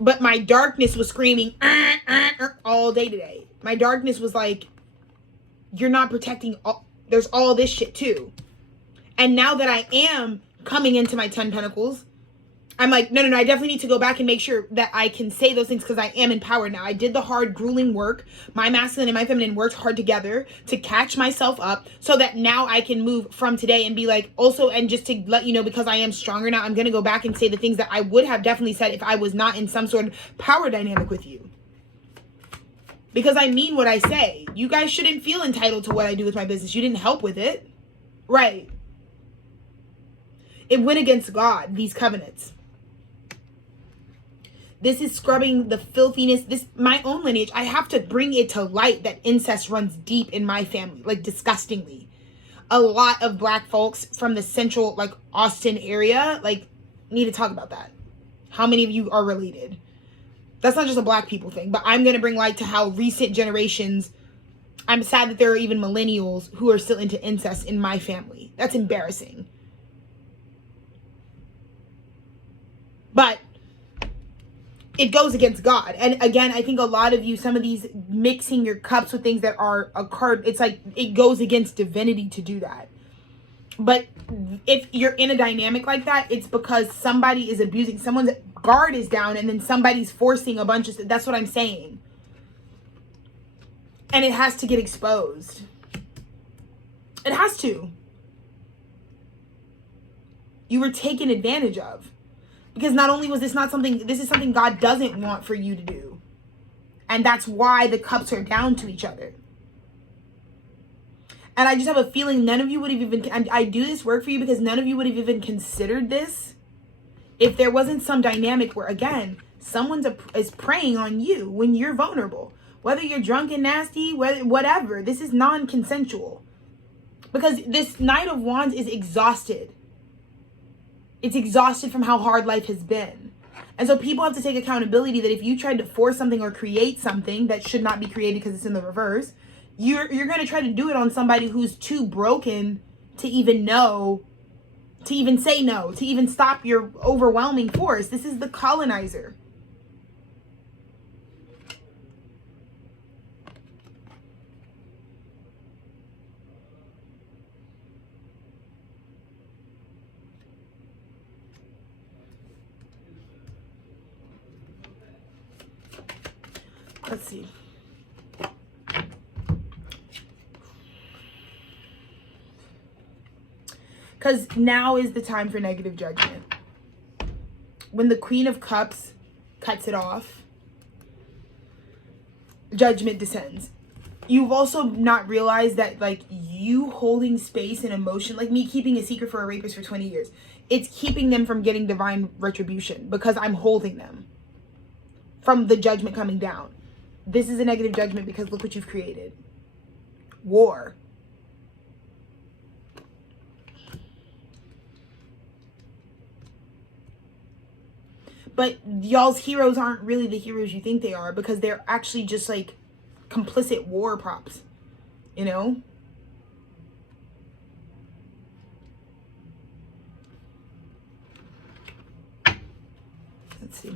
But my darkness was screaming all day today. My darkness was like, you're not protecting there's all this shit too. And now that I am coming into my 10 pentacles, I'm like, no, I definitely need to go back and make sure that I can say those things because I am empowered now. I did the hard, grueling work. My masculine and my feminine worked hard together to catch myself up so that now I can move from today and be like, also, and just to let you know, because I am stronger now, I'm going to go back and say the things that I would have definitely said if I was not in some sort of power dynamic with you. Because I mean what I say. You guys shouldn't feel entitled to what I do with my business. You didn't help with it. Right. It went against God, these covenants. This is scrubbing the filthiness. This, my own lineage, I have to bring it to light that incest runs deep in my family, like disgustingly. A lot of black folks from the central, like Austin area, like need to talk about that. How many of you are related? That's not just a black people thing, but I'm going to bring light to how recent generations, I'm sad that there are even millennials who are still into incest in my family. That's embarrassing. But it goes against God. And again, I think a lot of you, some of these mixing your cups with things that are a card, it's like it goes against divinity to do that. But if you're in a dynamic like that, it's because somebody is abusing, someone's guard is down, and then somebody's forcing a bunch of, that's what I'm saying. And it has to get exposed. It has to. You were taken advantage of. Because not only was this not something, this is something God doesn't want for you to do. And that's why the cups are down to each other. And I just have a feeling none of you would have even, I do this work for you because none of you would have even considered this if there wasn't some dynamic where, again, someone is preying on you when you're vulnerable. Whether you're drunk and nasty, whatever, this is non-consensual. Because this Knight of Wands is exhausted. It's exhausted from how hard life has been. And so people have to take accountability that if you tried to force something or create something that should not be created because it's in the reverse, you're going to try to do it on somebody who's too broken to even know, to even say no, to even stop your overwhelming force. This is the colonizer. Let's see. Because now is the time for negative judgment. When the Queen of Cups cuts it off, judgment descends. You've also not realized that, like, you holding space and emotion, like me keeping a secret for a rapist for 20 years, it's keeping them from getting divine retribution because I'm holding them from the judgment coming down. This is a negative judgment because look what you've created. War. But y'all's heroes aren't really the heroes you think they are because they're actually just like complicit war props, you know? Let's see.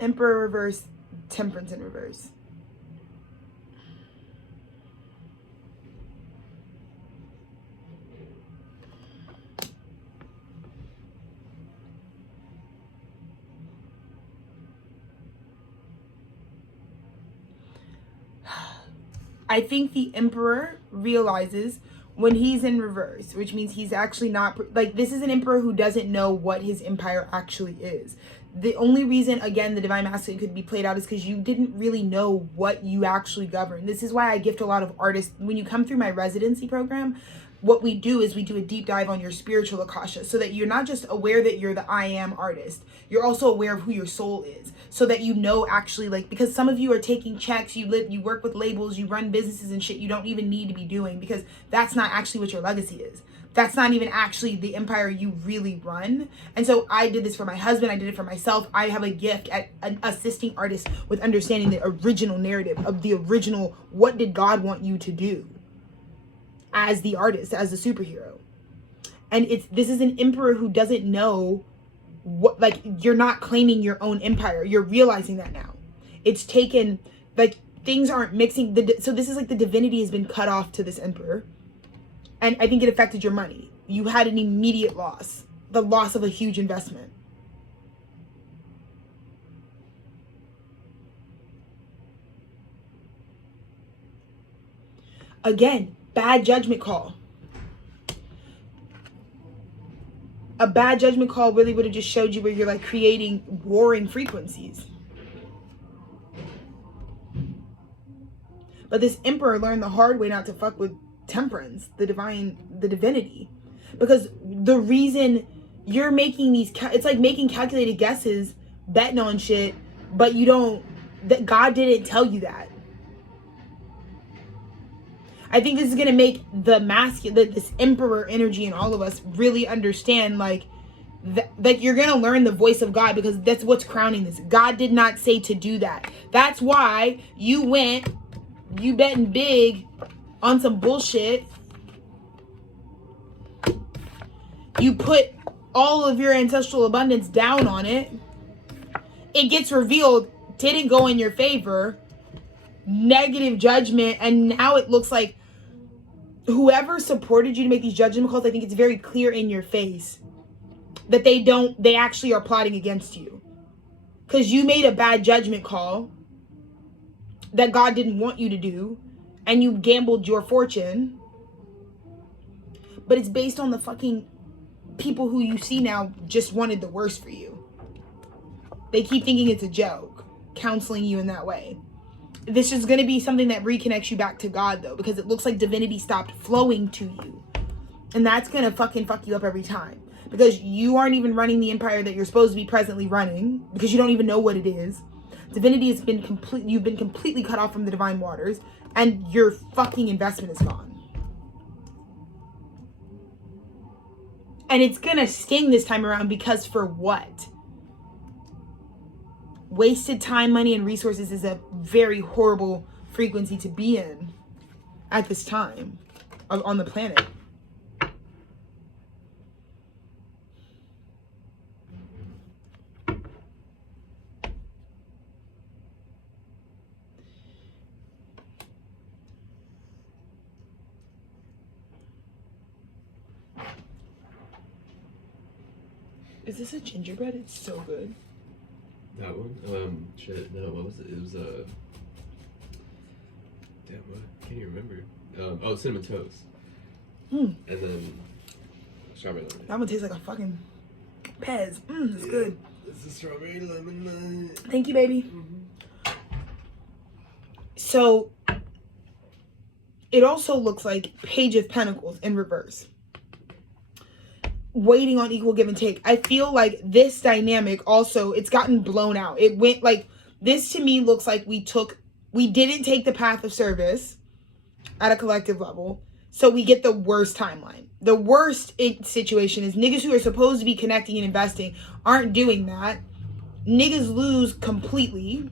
Emperor reverse, Temperance in reverse. I think the Emperor realizes when he's in reverse, which means he's actually not, like, this is an emperor who doesn't know what his empire actually is. The only reason, again, the divine masculine could be played out is because you didn't really know what you actually govern. This is why I gift a lot of artists. When you come through my residency program, what we do is we do a deep dive on your spiritual akasha, so that you're not just aware that you're the I am artist, you're also aware of who your soul is, so that you know actually, like, because some of you are taking checks, you work with labels, you run businesses and shit you don't even need to be doing, because that's not actually what your legacy is. That's not even actually the empire you really run. And so I did this for my husband. I did it for myself. I have a gift at assisting artists with understanding the original narrative of the original, what did God want you to do as the artist, as the superhero. And this is an emperor who doesn't know what, like, you're not claiming your own empire. You're realizing that now. It's taken, like, things aren't mixing. So this is like the divinity has been cut off to this emperor. And I think it affected your money. You had an immediate loss, the loss of a huge investment. Again, bad judgment call. A bad judgment call really would have just showed you where you're like creating warring frequencies. But this emperor learned the hard way not to fuck with temperance, the divinity, because the reason you're making these it's like making calculated guesses, betting on shit, but you don't, that God didn't tell you that. I think this is going to make the masculine, this emperor energy in all of us really understand, like you're going to learn the voice of God, because that's what's crowning this. God did not say to do that. That's why you betting big on some bullshit. You put all of your ancestral abundance down on it. It gets revealed, didn't go in your favor. Negative judgment. And now it looks like whoever supported you to make these judgment calls, I think it's very clear in your face that they actually are plotting against you. Because you made a bad judgment call that God didn't want you to do. And you gambled your fortune. But it's based on the fucking people who you see now just wanted the worst for you. They keep thinking it's a joke, counseling you in that way. This is going to be something that reconnects you back to God, though, because it looks like divinity stopped flowing to you. And that's going to fucking fuck you up every time. Because you aren't even running the empire that you're supposed to be presently running, because you don't even know what it is. Divinity has been you've been completely cut off from the divine waters. And your fucking investment is gone. And it's gonna sting this time around, because for what? Wasted time, money, and resources is a very horrible frequency to be in at this time on the planet. Is this a gingerbread? It's so good. That one? Shit, no, what was it? It was, damn, what? Can't even remember. Cinnamon toast. And then strawberry lemonade. That one tastes like a fucking Pez. It's good. It's a strawberry lemonade. Thank you, baby. So, it also looks like Page of Pentacles in reverse. Waiting on equal give and take. I feel like this dynamic also, it's gotten blown out. It went like, this to me looks like we didn't take the path of service at a collective level. So we get the worst timeline. The worst situation is niggas who are supposed to be connecting and investing aren't doing that. Niggas lose completely.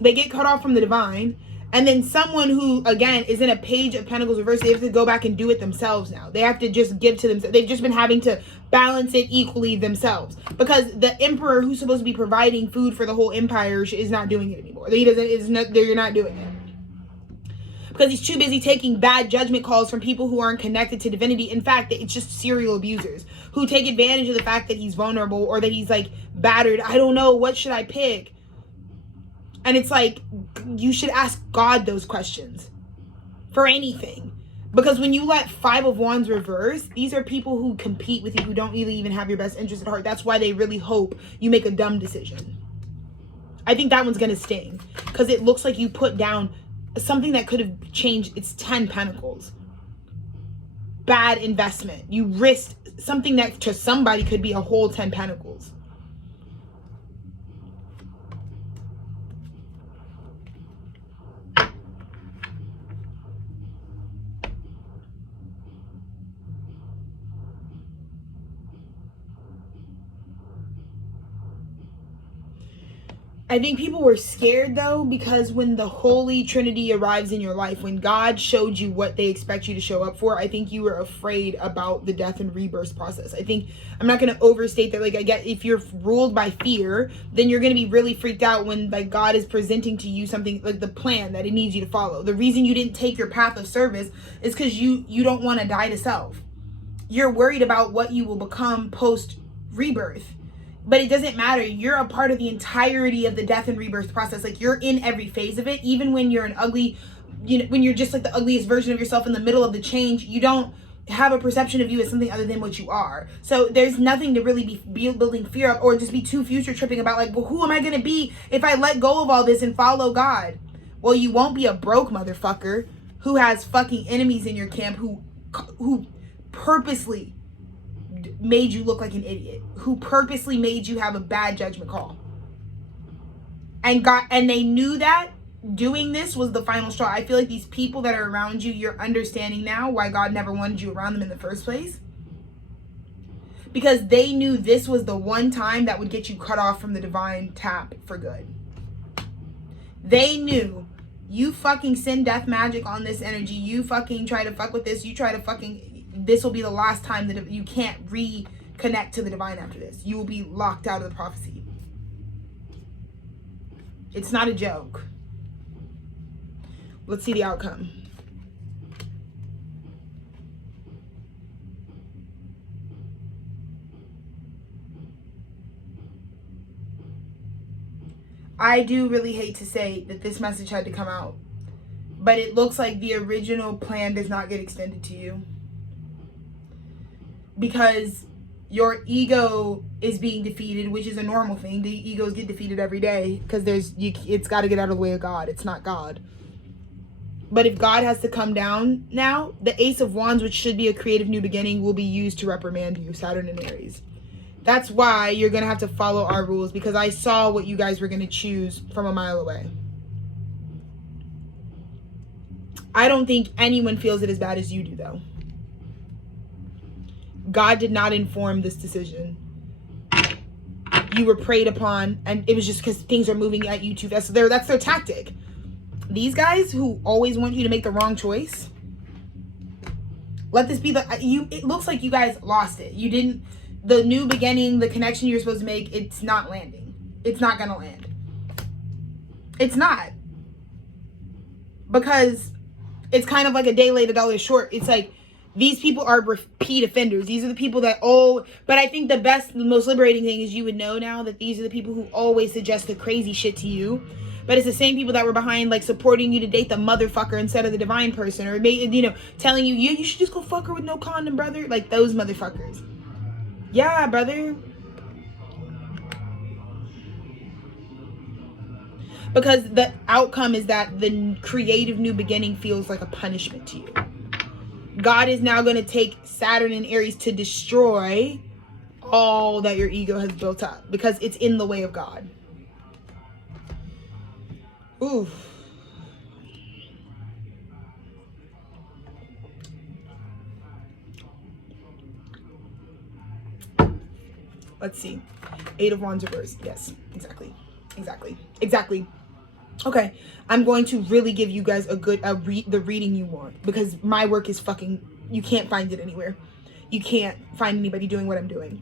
They get cut off from the divine. And then someone who, again, is in a Page of Pentacles reverse, they have to go back and do it themselves now. They have to just give to themselves. They've just been having to balance it equally themselves. Because the emperor who's supposed to be providing food for the whole empire is not doing it anymore. You're not doing it. Because he's too busy taking bad judgment calls from people who aren't connected to divinity. In fact, it's just serial abusers who take advantage of the fact that he's vulnerable or that he's like battered. I don't know, what should I pick? And it's like, you should ask God those questions for anything. Because when you let Five of Wands reverse, these are people who compete with you, who don't really even have your best interest at heart. That's why they really hope you make a dumb decision. I think that one's going to sting. Because it looks like you put down something that could have changed. It's 10 Pentacles. Bad investment. You risked something that to somebody could be a whole 10 Pentacles. I think people were scared though, because when the Holy Trinity arrives in your life, when God showed you what they expect you to show up for, I think you were afraid about the death and rebirth process. I think, I'm not going to overstate that. Like, I get, if you're ruled by fear, then you're going to be really freaked out when like God is presenting to you something like the plan that it needs you to follow. The reason you didn't take your path of service is because you don't want to die to self. You're worried about what you will become post rebirth. But it doesn't matter. You're a part of the entirety of the death and rebirth process. Like, you're in every phase of it. Even when you're an ugly, you know, when you're just like the ugliest version of yourself in the middle of the change, you don't have a perception of you as something other than what you are. So there's nothing to really be building fear of, or just be too future tripping about like, well, who am I going to be if I let go of all this and follow God? Well, you won't be a broke motherfucker who has fucking enemies in your camp who purposely made you look like an idiot, who purposely made you have a bad judgment call. And they knew that doing this was the final straw. I feel like these people that are around you, you're understanding now why God never wanted you around them in the first place. Because they knew this was the one time that would get you cut off from the divine tap for good. They knew you fucking send death magic on this energy, you fucking try to fuck with this, you try to fucking, this will be the last time that you can't reconnect to the divine after this. You will be locked out of the prophecy. It's not a joke. Let's see the outcome. I do really hate to say that this message had to come out, but it looks like the original plan does not get extended to you. Because your ego is being defeated, which is a normal thing. The egos get defeated every day because it's got to get out of the way of God. It's not God. But if God has to come down now, the Ace of Wands, which should be a creative new beginning, will be used to reprimand you, Saturn and Aries. That's why you're going to have to follow our rules, because I saw what you guys were going to choose from a mile away. I don't think anyone feels it as bad as you do, though. God did not inform this decision. You were preyed upon, and it was just because things are moving at you too fast. So that's their tactic. These guys who always want you to make the wrong choice, let this be it looks like you guys lost it. You didn't, the new beginning, the connection you're supposed to make, it's not landing. It's not gonna land. It's not. Because it's kind of like a day late, a dollar short. It's like, these people are repeat offenders. These are the people that, but I think the most liberating thing is you would know now that these are the people who always suggest the crazy shit to you. But it's the same people that were behind, like, supporting you to date the motherfucker instead of the divine person. Or, you know, telling you, you should just go fuck her with no condom, brother. Like, those motherfuckers. Yeah, brother. Because the outcome is that the creative new beginning feels like a punishment to you. God is now going to take Saturn and Aries to destroy all that your ego has built up, because it's in the way of God. Oof. Let's see. Eight of Wands reversed. Yes, exactly. Okay, I'm going to really give you guys the reading you want, because my work is fucking, you can't find it anywhere. You can't find anybody doing what I'm doing.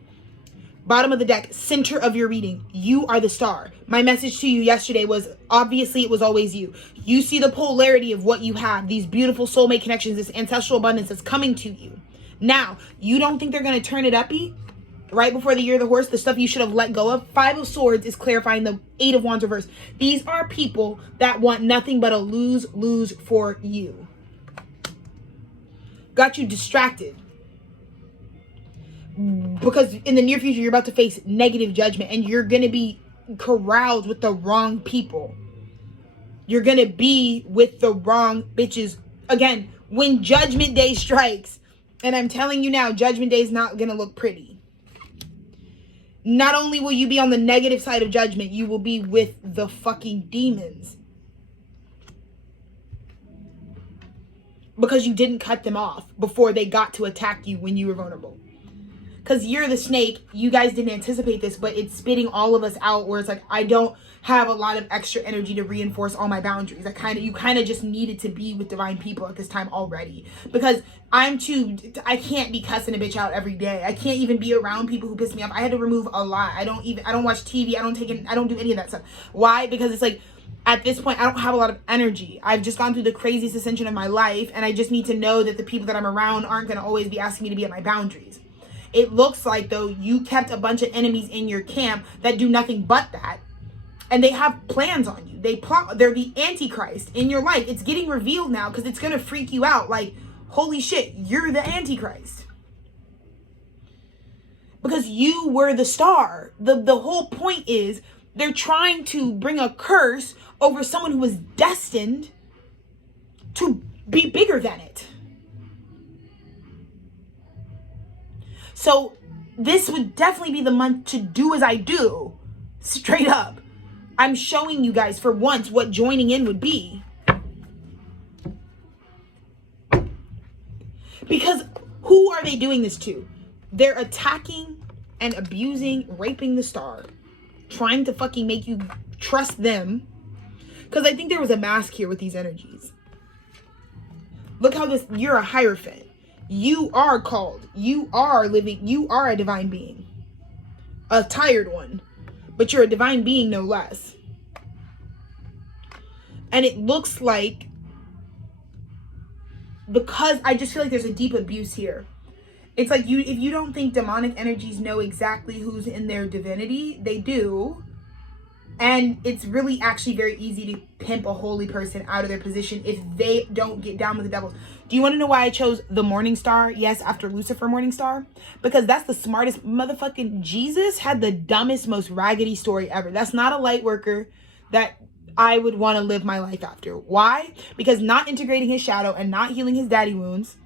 Bottom of the deck, center of your reading. You are the star. My message to you yesterday was, obviously it was always you. You see the polarity of what you have, these beautiful soulmate connections, this ancestral abundance that's coming to you. Now, you don't think they're going to turn it uppy? Right before the year of the horse, the stuff you should have let go of. Five of Swords is clarifying the Eight of Wands reverse. These are people that want nothing but a lose-lose for you. got you distracted. Because in the near future, you're about to face negative judgment and you're going to be corralled with the wrong people. You're going to be with the wrong bitches. Again, when Judgment Day strikes, and I'm telling you now, Judgment Day is not going to look pretty. Not only will you be on the negative side of judgment, you will be with the fucking demons. Because you didn't cut them off before they got to attack you when you were vulnerable. Because you're the snake, you guys didn't anticipate this, but it's spitting all of us out where it's like, I don't have a lot of extra energy to reinforce all my boundaries. You kind of just needed to be with divine people at this time already. Because I can't be cussing a bitch out every day. I can't even be around people who piss me off. I had to remove a lot. I don't watch TV. I don't do any of that stuff. Why? Because it's like, at this point, I don't have a lot of energy. I've just gone through the craziest ascension of my life, and I just need to know that the people that I'm around aren't going to always be asking me to be at my boundaries. It looks like, though, you kept a bunch of enemies in your camp that do nothing but that. And they have plans on you. They're the Antichrist in your life. It's getting revealed now because it's going to freak you out. Like, holy shit, you're the Antichrist. Because you were the star. The whole point is they're trying to bring a curse over someone who was destined to be bigger than it. So this would definitely be the month to do as I do. Straight up. I'm showing you guys for once what joining in would be. Because who are they doing this to? They're attacking and abusing, raping the star. Trying to fucking make you trust them. Because I think there was a mask here with these energies. Look how you're a Hierophant. You are called. You are living. You are a divine being. A tired one. But you're a divine being no less. And it looks like, because I just feel like there's a deep abuse here. It's like if you don't think demonic energies know exactly who's in their divinity, they do. And it's really actually very easy to pimp a holy person out of their position if they don't get down with the devils. Do you want to know why I chose the Morning Star? Yes, after Lucifer Morning Star. Because that's the smartest motherfucking... Jesus had the dumbest, most raggedy story ever. That's not a light worker that I would want to live my life after. Why? Because not integrating his shadow and not healing his daddy wounds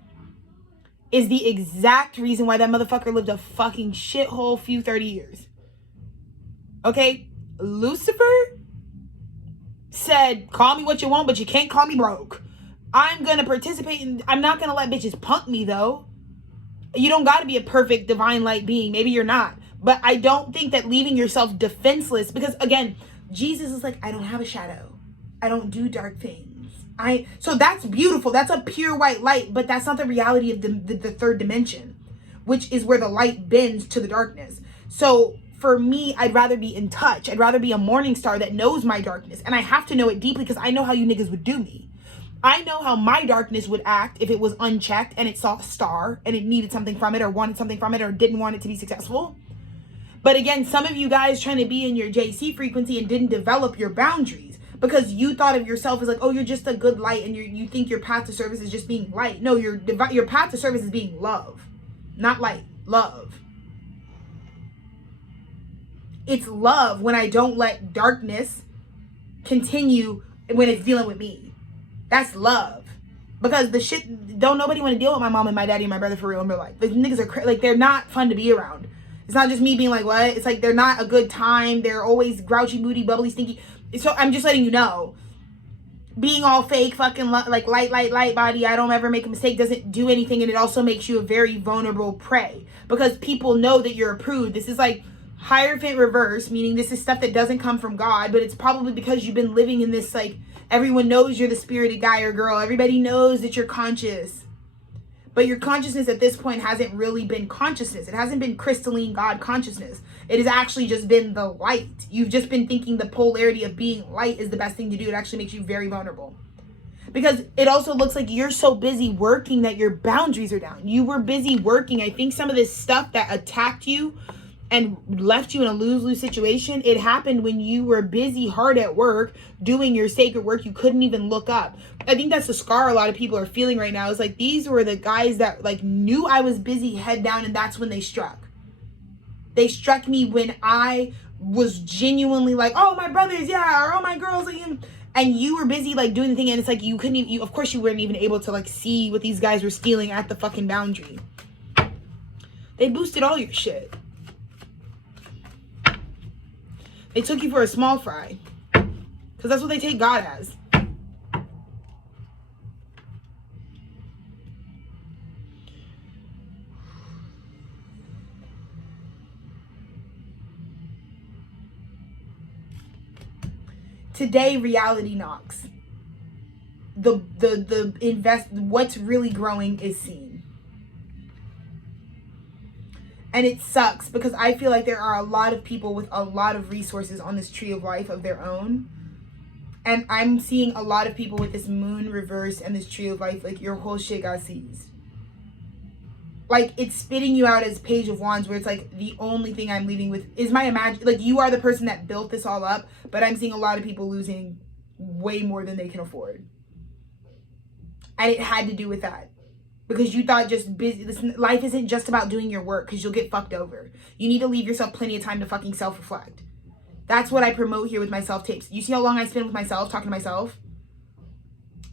is the exact reason why that motherfucker lived a fucking shithole few 30 years. Okay? Lucifer said, call me what you want, but you can't call me broke. I'm going to participate in... I'm not going to let bitches punk me, though. You don't got to be a perfect divine light being. Maybe you're not. But I don't think that leaving yourself defenseless... Because, again, Jesus is like, I don't have a shadow. I don't do dark things. So that's beautiful. That's a pure white light. But that's not the reality of the third dimension. Which is where the light bends to the darkness. So... For me, I'd rather be in touch. I'd rather be a morning star that knows my darkness. And I have to know it deeply because I know how you niggas would do me. I know how my darkness would act if it was unchecked and it saw a star and it needed something from it or wanted something from it or didn't want it to be successful. But again, some of you guys trying to be in your JC frequency and didn't develop your boundaries because you thought of yourself as like, oh, you're just a good light and you think your path to service is just being light. No, your path to service is being love. Not light. Love. It's love when I don't let darkness continue when it's dealing with me. That's love. Because the shit, don't nobody want to deal with my mom and my daddy and my brother for real in real life. The niggas are like, they're not fun to be around. It's not just me being like, what? It's like, they're not a good time. They're always grouchy, moody, bubbly, stinky. So I'm just letting you know. Being all fake, fucking like light body, I don't ever make a mistake, doesn't do anything. And it also makes you a very vulnerable prey. Because people know that you're approved. This is like Hierophant reverse, meaning this is stuff that doesn't come from God, but it's probably because you've been living in this, like, everyone knows you're the spirited guy or girl. Everybody knows that you're conscious. But your consciousness at this point hasn't really been consciousness. It hasn't been crystalline God consciousness. It has actually just been the light. You've just been thinking the polarity of being light is the best thing to do. It actually makes you very vulnerable. Because it also looks like you're so busy working that your boundaries are down. You were busy working. I think some of this stuff that attacked you and left you in a lose-lose situation, it happened when you were busy, hard at work, doing your sacred work. You couldn't even look up. I think that's the scar a lot of people are feeling right now. It's like, these were the guys that like knew I was busy, head down, and that's when they struck. They struck me when I was genuinely like, oh, my brothers, yeah, or oh, my girls, like, and you were busy like doing the thing, and it's like you couldn't even, of course you weren't even able to like see what these guys were stealing at the fucking boundary. They boosted all your shit. They took you for a small fry. Because that's what they take God as. Today, reality knocks. What's really growing is seen. And it sucks because I feel like there are a lot of people with a lot of resources on this tree of life of their own. And I'm seeing a lot of people with this moon reverse and this tree of life, like your whole shit got seized. Like it's spitting you out as Page of Wands, where it's like the only thing I'm leaving with is my like you are the person that built this all up, but I'm seeing a lot of people losing way more than they can afford. And it had to do with that. Because you thought just busy, listen, life isn't just about doing your work because you'll get fucked over. You need to leave yourself plenty of time to fucking self-reflect. That's what I promote here with my self-tapes. You see how long I spend with myself, talking to myself?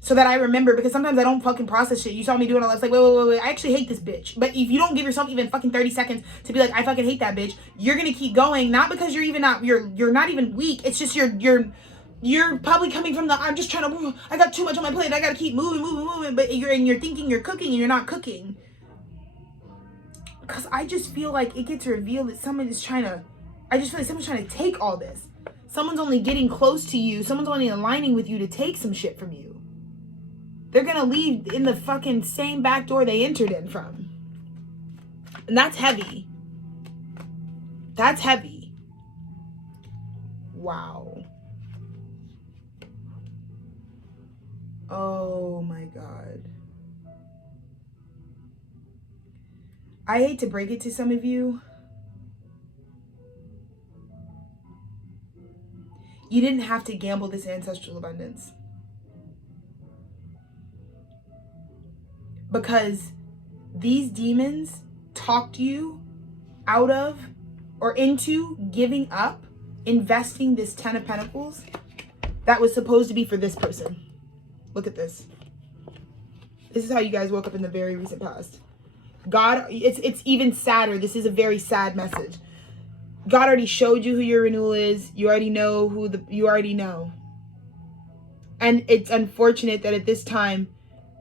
So that I remember, because sometimes I don't fucking process shit. You saw me doing all that. It's like, wait, I actually hate this bitch. But if you don't give yourself even fucking 30 seconds to be like, I fucking hate that bitch, you're gonna keep going. Not because you're even not, you're not even weak. It's just you're probably coming from the, I'm just trying to, I got too much on my plate, I gotta keep moving, but you're thinking you're cooking and you're not cooking. Because I just feel like it gets revealed that someone is I just feel like someone's trying to take all this. Someone's only getting close to you, someone's only aligning with you to take some shit from you. They're gonna leave in the fucking same back door they entered in from. And that's heavy. That's heavy. Wow. Oh my God. I hate to break it to some of you. You didn't have to gamble this ancestral abundance. Because these demons talked you out of or into giving up, investing this 10 of Pentacles that was supposed to be for this person. Look at this. This is how you guys woke up in the very recent past. God, it's even sadder. This is a very sad message. God already showed you who your renewal is. You already know you already know. And it's unfortunate that at this time,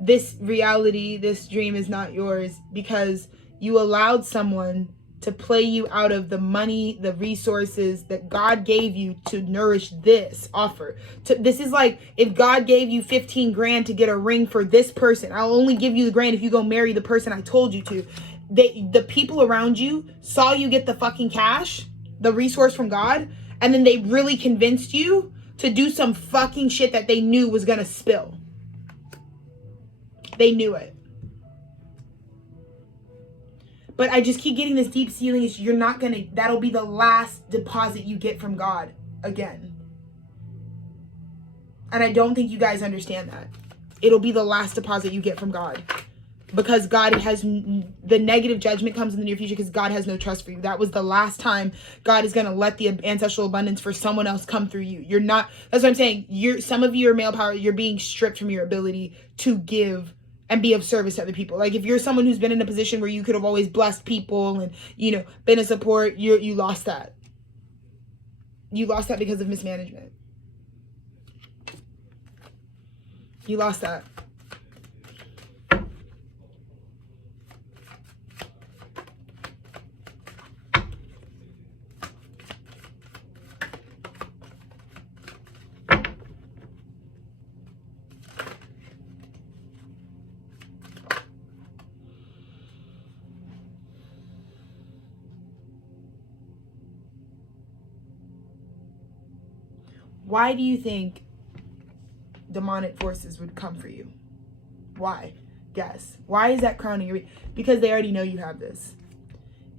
this reality, this dream is not yours because you allowed someone to play you out of the money, the resources that God gave you to nourish this offer. This is like if God gave you 15 grand to get a ring for this person. I'll only give you the grand if you go marry the person I told you to. The people around you saw you get the fucking cash, the resource from God, and then they really convinced you to do some fucking shit that they knew was gonna spill. They knew it. But I just keep getting this deep feeling is that'll be the last deposit you get from God again. And I don't think you guys understand that. It'll be the last deposit you get from God. Because God has, the negative judgment comes in the near future because God has no trust for you. That was the last time God is going to let the ancestral abundance for someone else come through you. You're not, that's what I'm saying. Some of you are male power, you're being stripped from your ability to give and be of service to other people. Like if you're someone who's been in a position where you could have always blessed people and, been a support, you lost that. You lost that because of mismanagement. You lost that. Why do you think demonic forces would come for you? Why? Guess. Why is that crowning your... Because they already know you have this.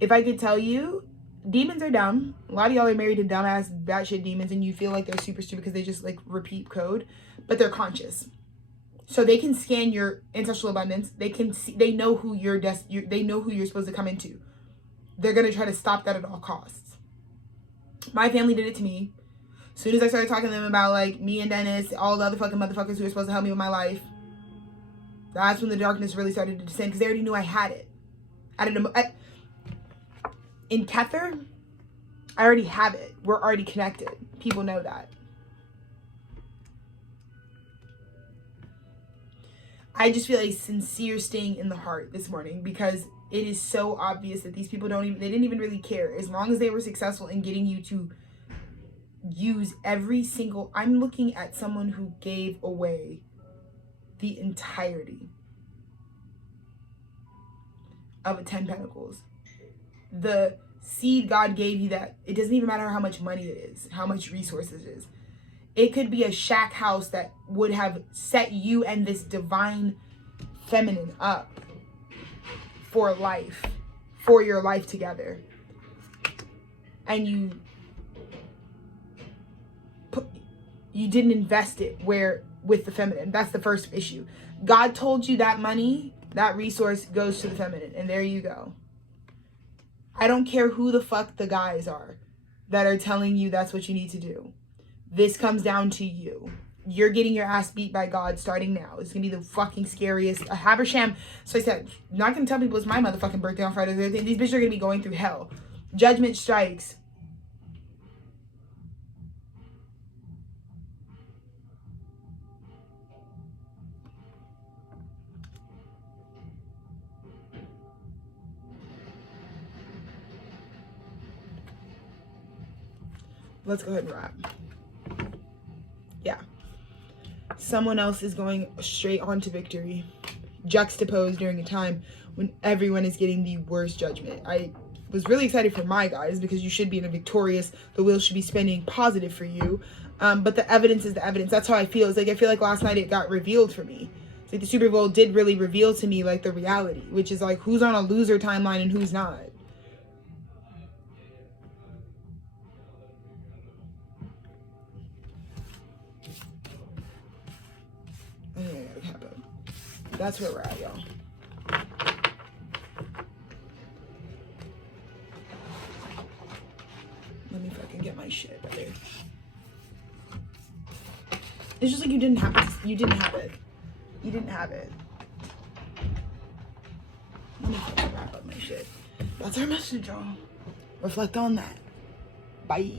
If I could tell you, demons are dumb. A lot of y'all are married to dumbass batshit demons, and you feel like they're super stupid because they just like repeat code, but they're conscious. So they can scan your ancestral abundance. They can see, they know who they know who you're supposed to come into. They're gonna try to stop that at all costs. My family did it to me. As soon as I started talking to them about like me and Dennis, all the other fucking motherfuckers who were supposed to help me with my life, that's when the darkness really started to descend, because they already knew I had it. In Tethered, I already have it. We're already connected. People know that. I just feel a sincere sting in the heart this morning, because it is so obvious that these people they didn't even really care. As long as they were successful in getting you to use every single, I'm looking at someone who gave away the entirety of a 10 Pentacles. The seed God gave you, that it doesn't even matter how much money it is, how much resources it is. It could be a shack house that would have set you and this divine feminine up for life, for your life together. And you didn't invest it with the feminine. That's the first issue. God told you that money, that resource goes to the feminine, and there you go. I don't care who the fuck the guys are that are telling you that's what you need to do. This comes down to you. You're getting your ass beat by God starting now. It's gonna be the fucking scariest. A Habersham. So I said, I'm not gonna tell people it's my motherfucking birthday on Friday. These bitches are gonna be going through hell. Judgment strikes. Let's go ahead and wrap. Yeah. Someone else is going straight on to victory, juxtaposed during a time when everyone is getting the worst judgment. I was really excited for my guys, because you should be in a victorious, the wheel should be spinning positive for you. But the evidence is the evidence. That's how I feel. It's like, I feel like last night it got revealed for me. It's like the Super Bowl did really reveal to me like the reality, which is like who's on a loser timeline and who's not. That's where we're at, y'all. Let me fucking get my shit ready. It's just like you didn't have it. You didn't have it. You didn't have it. Let me fucking wrap up my shit. That's our message, y'all. Reflect on that. Bye.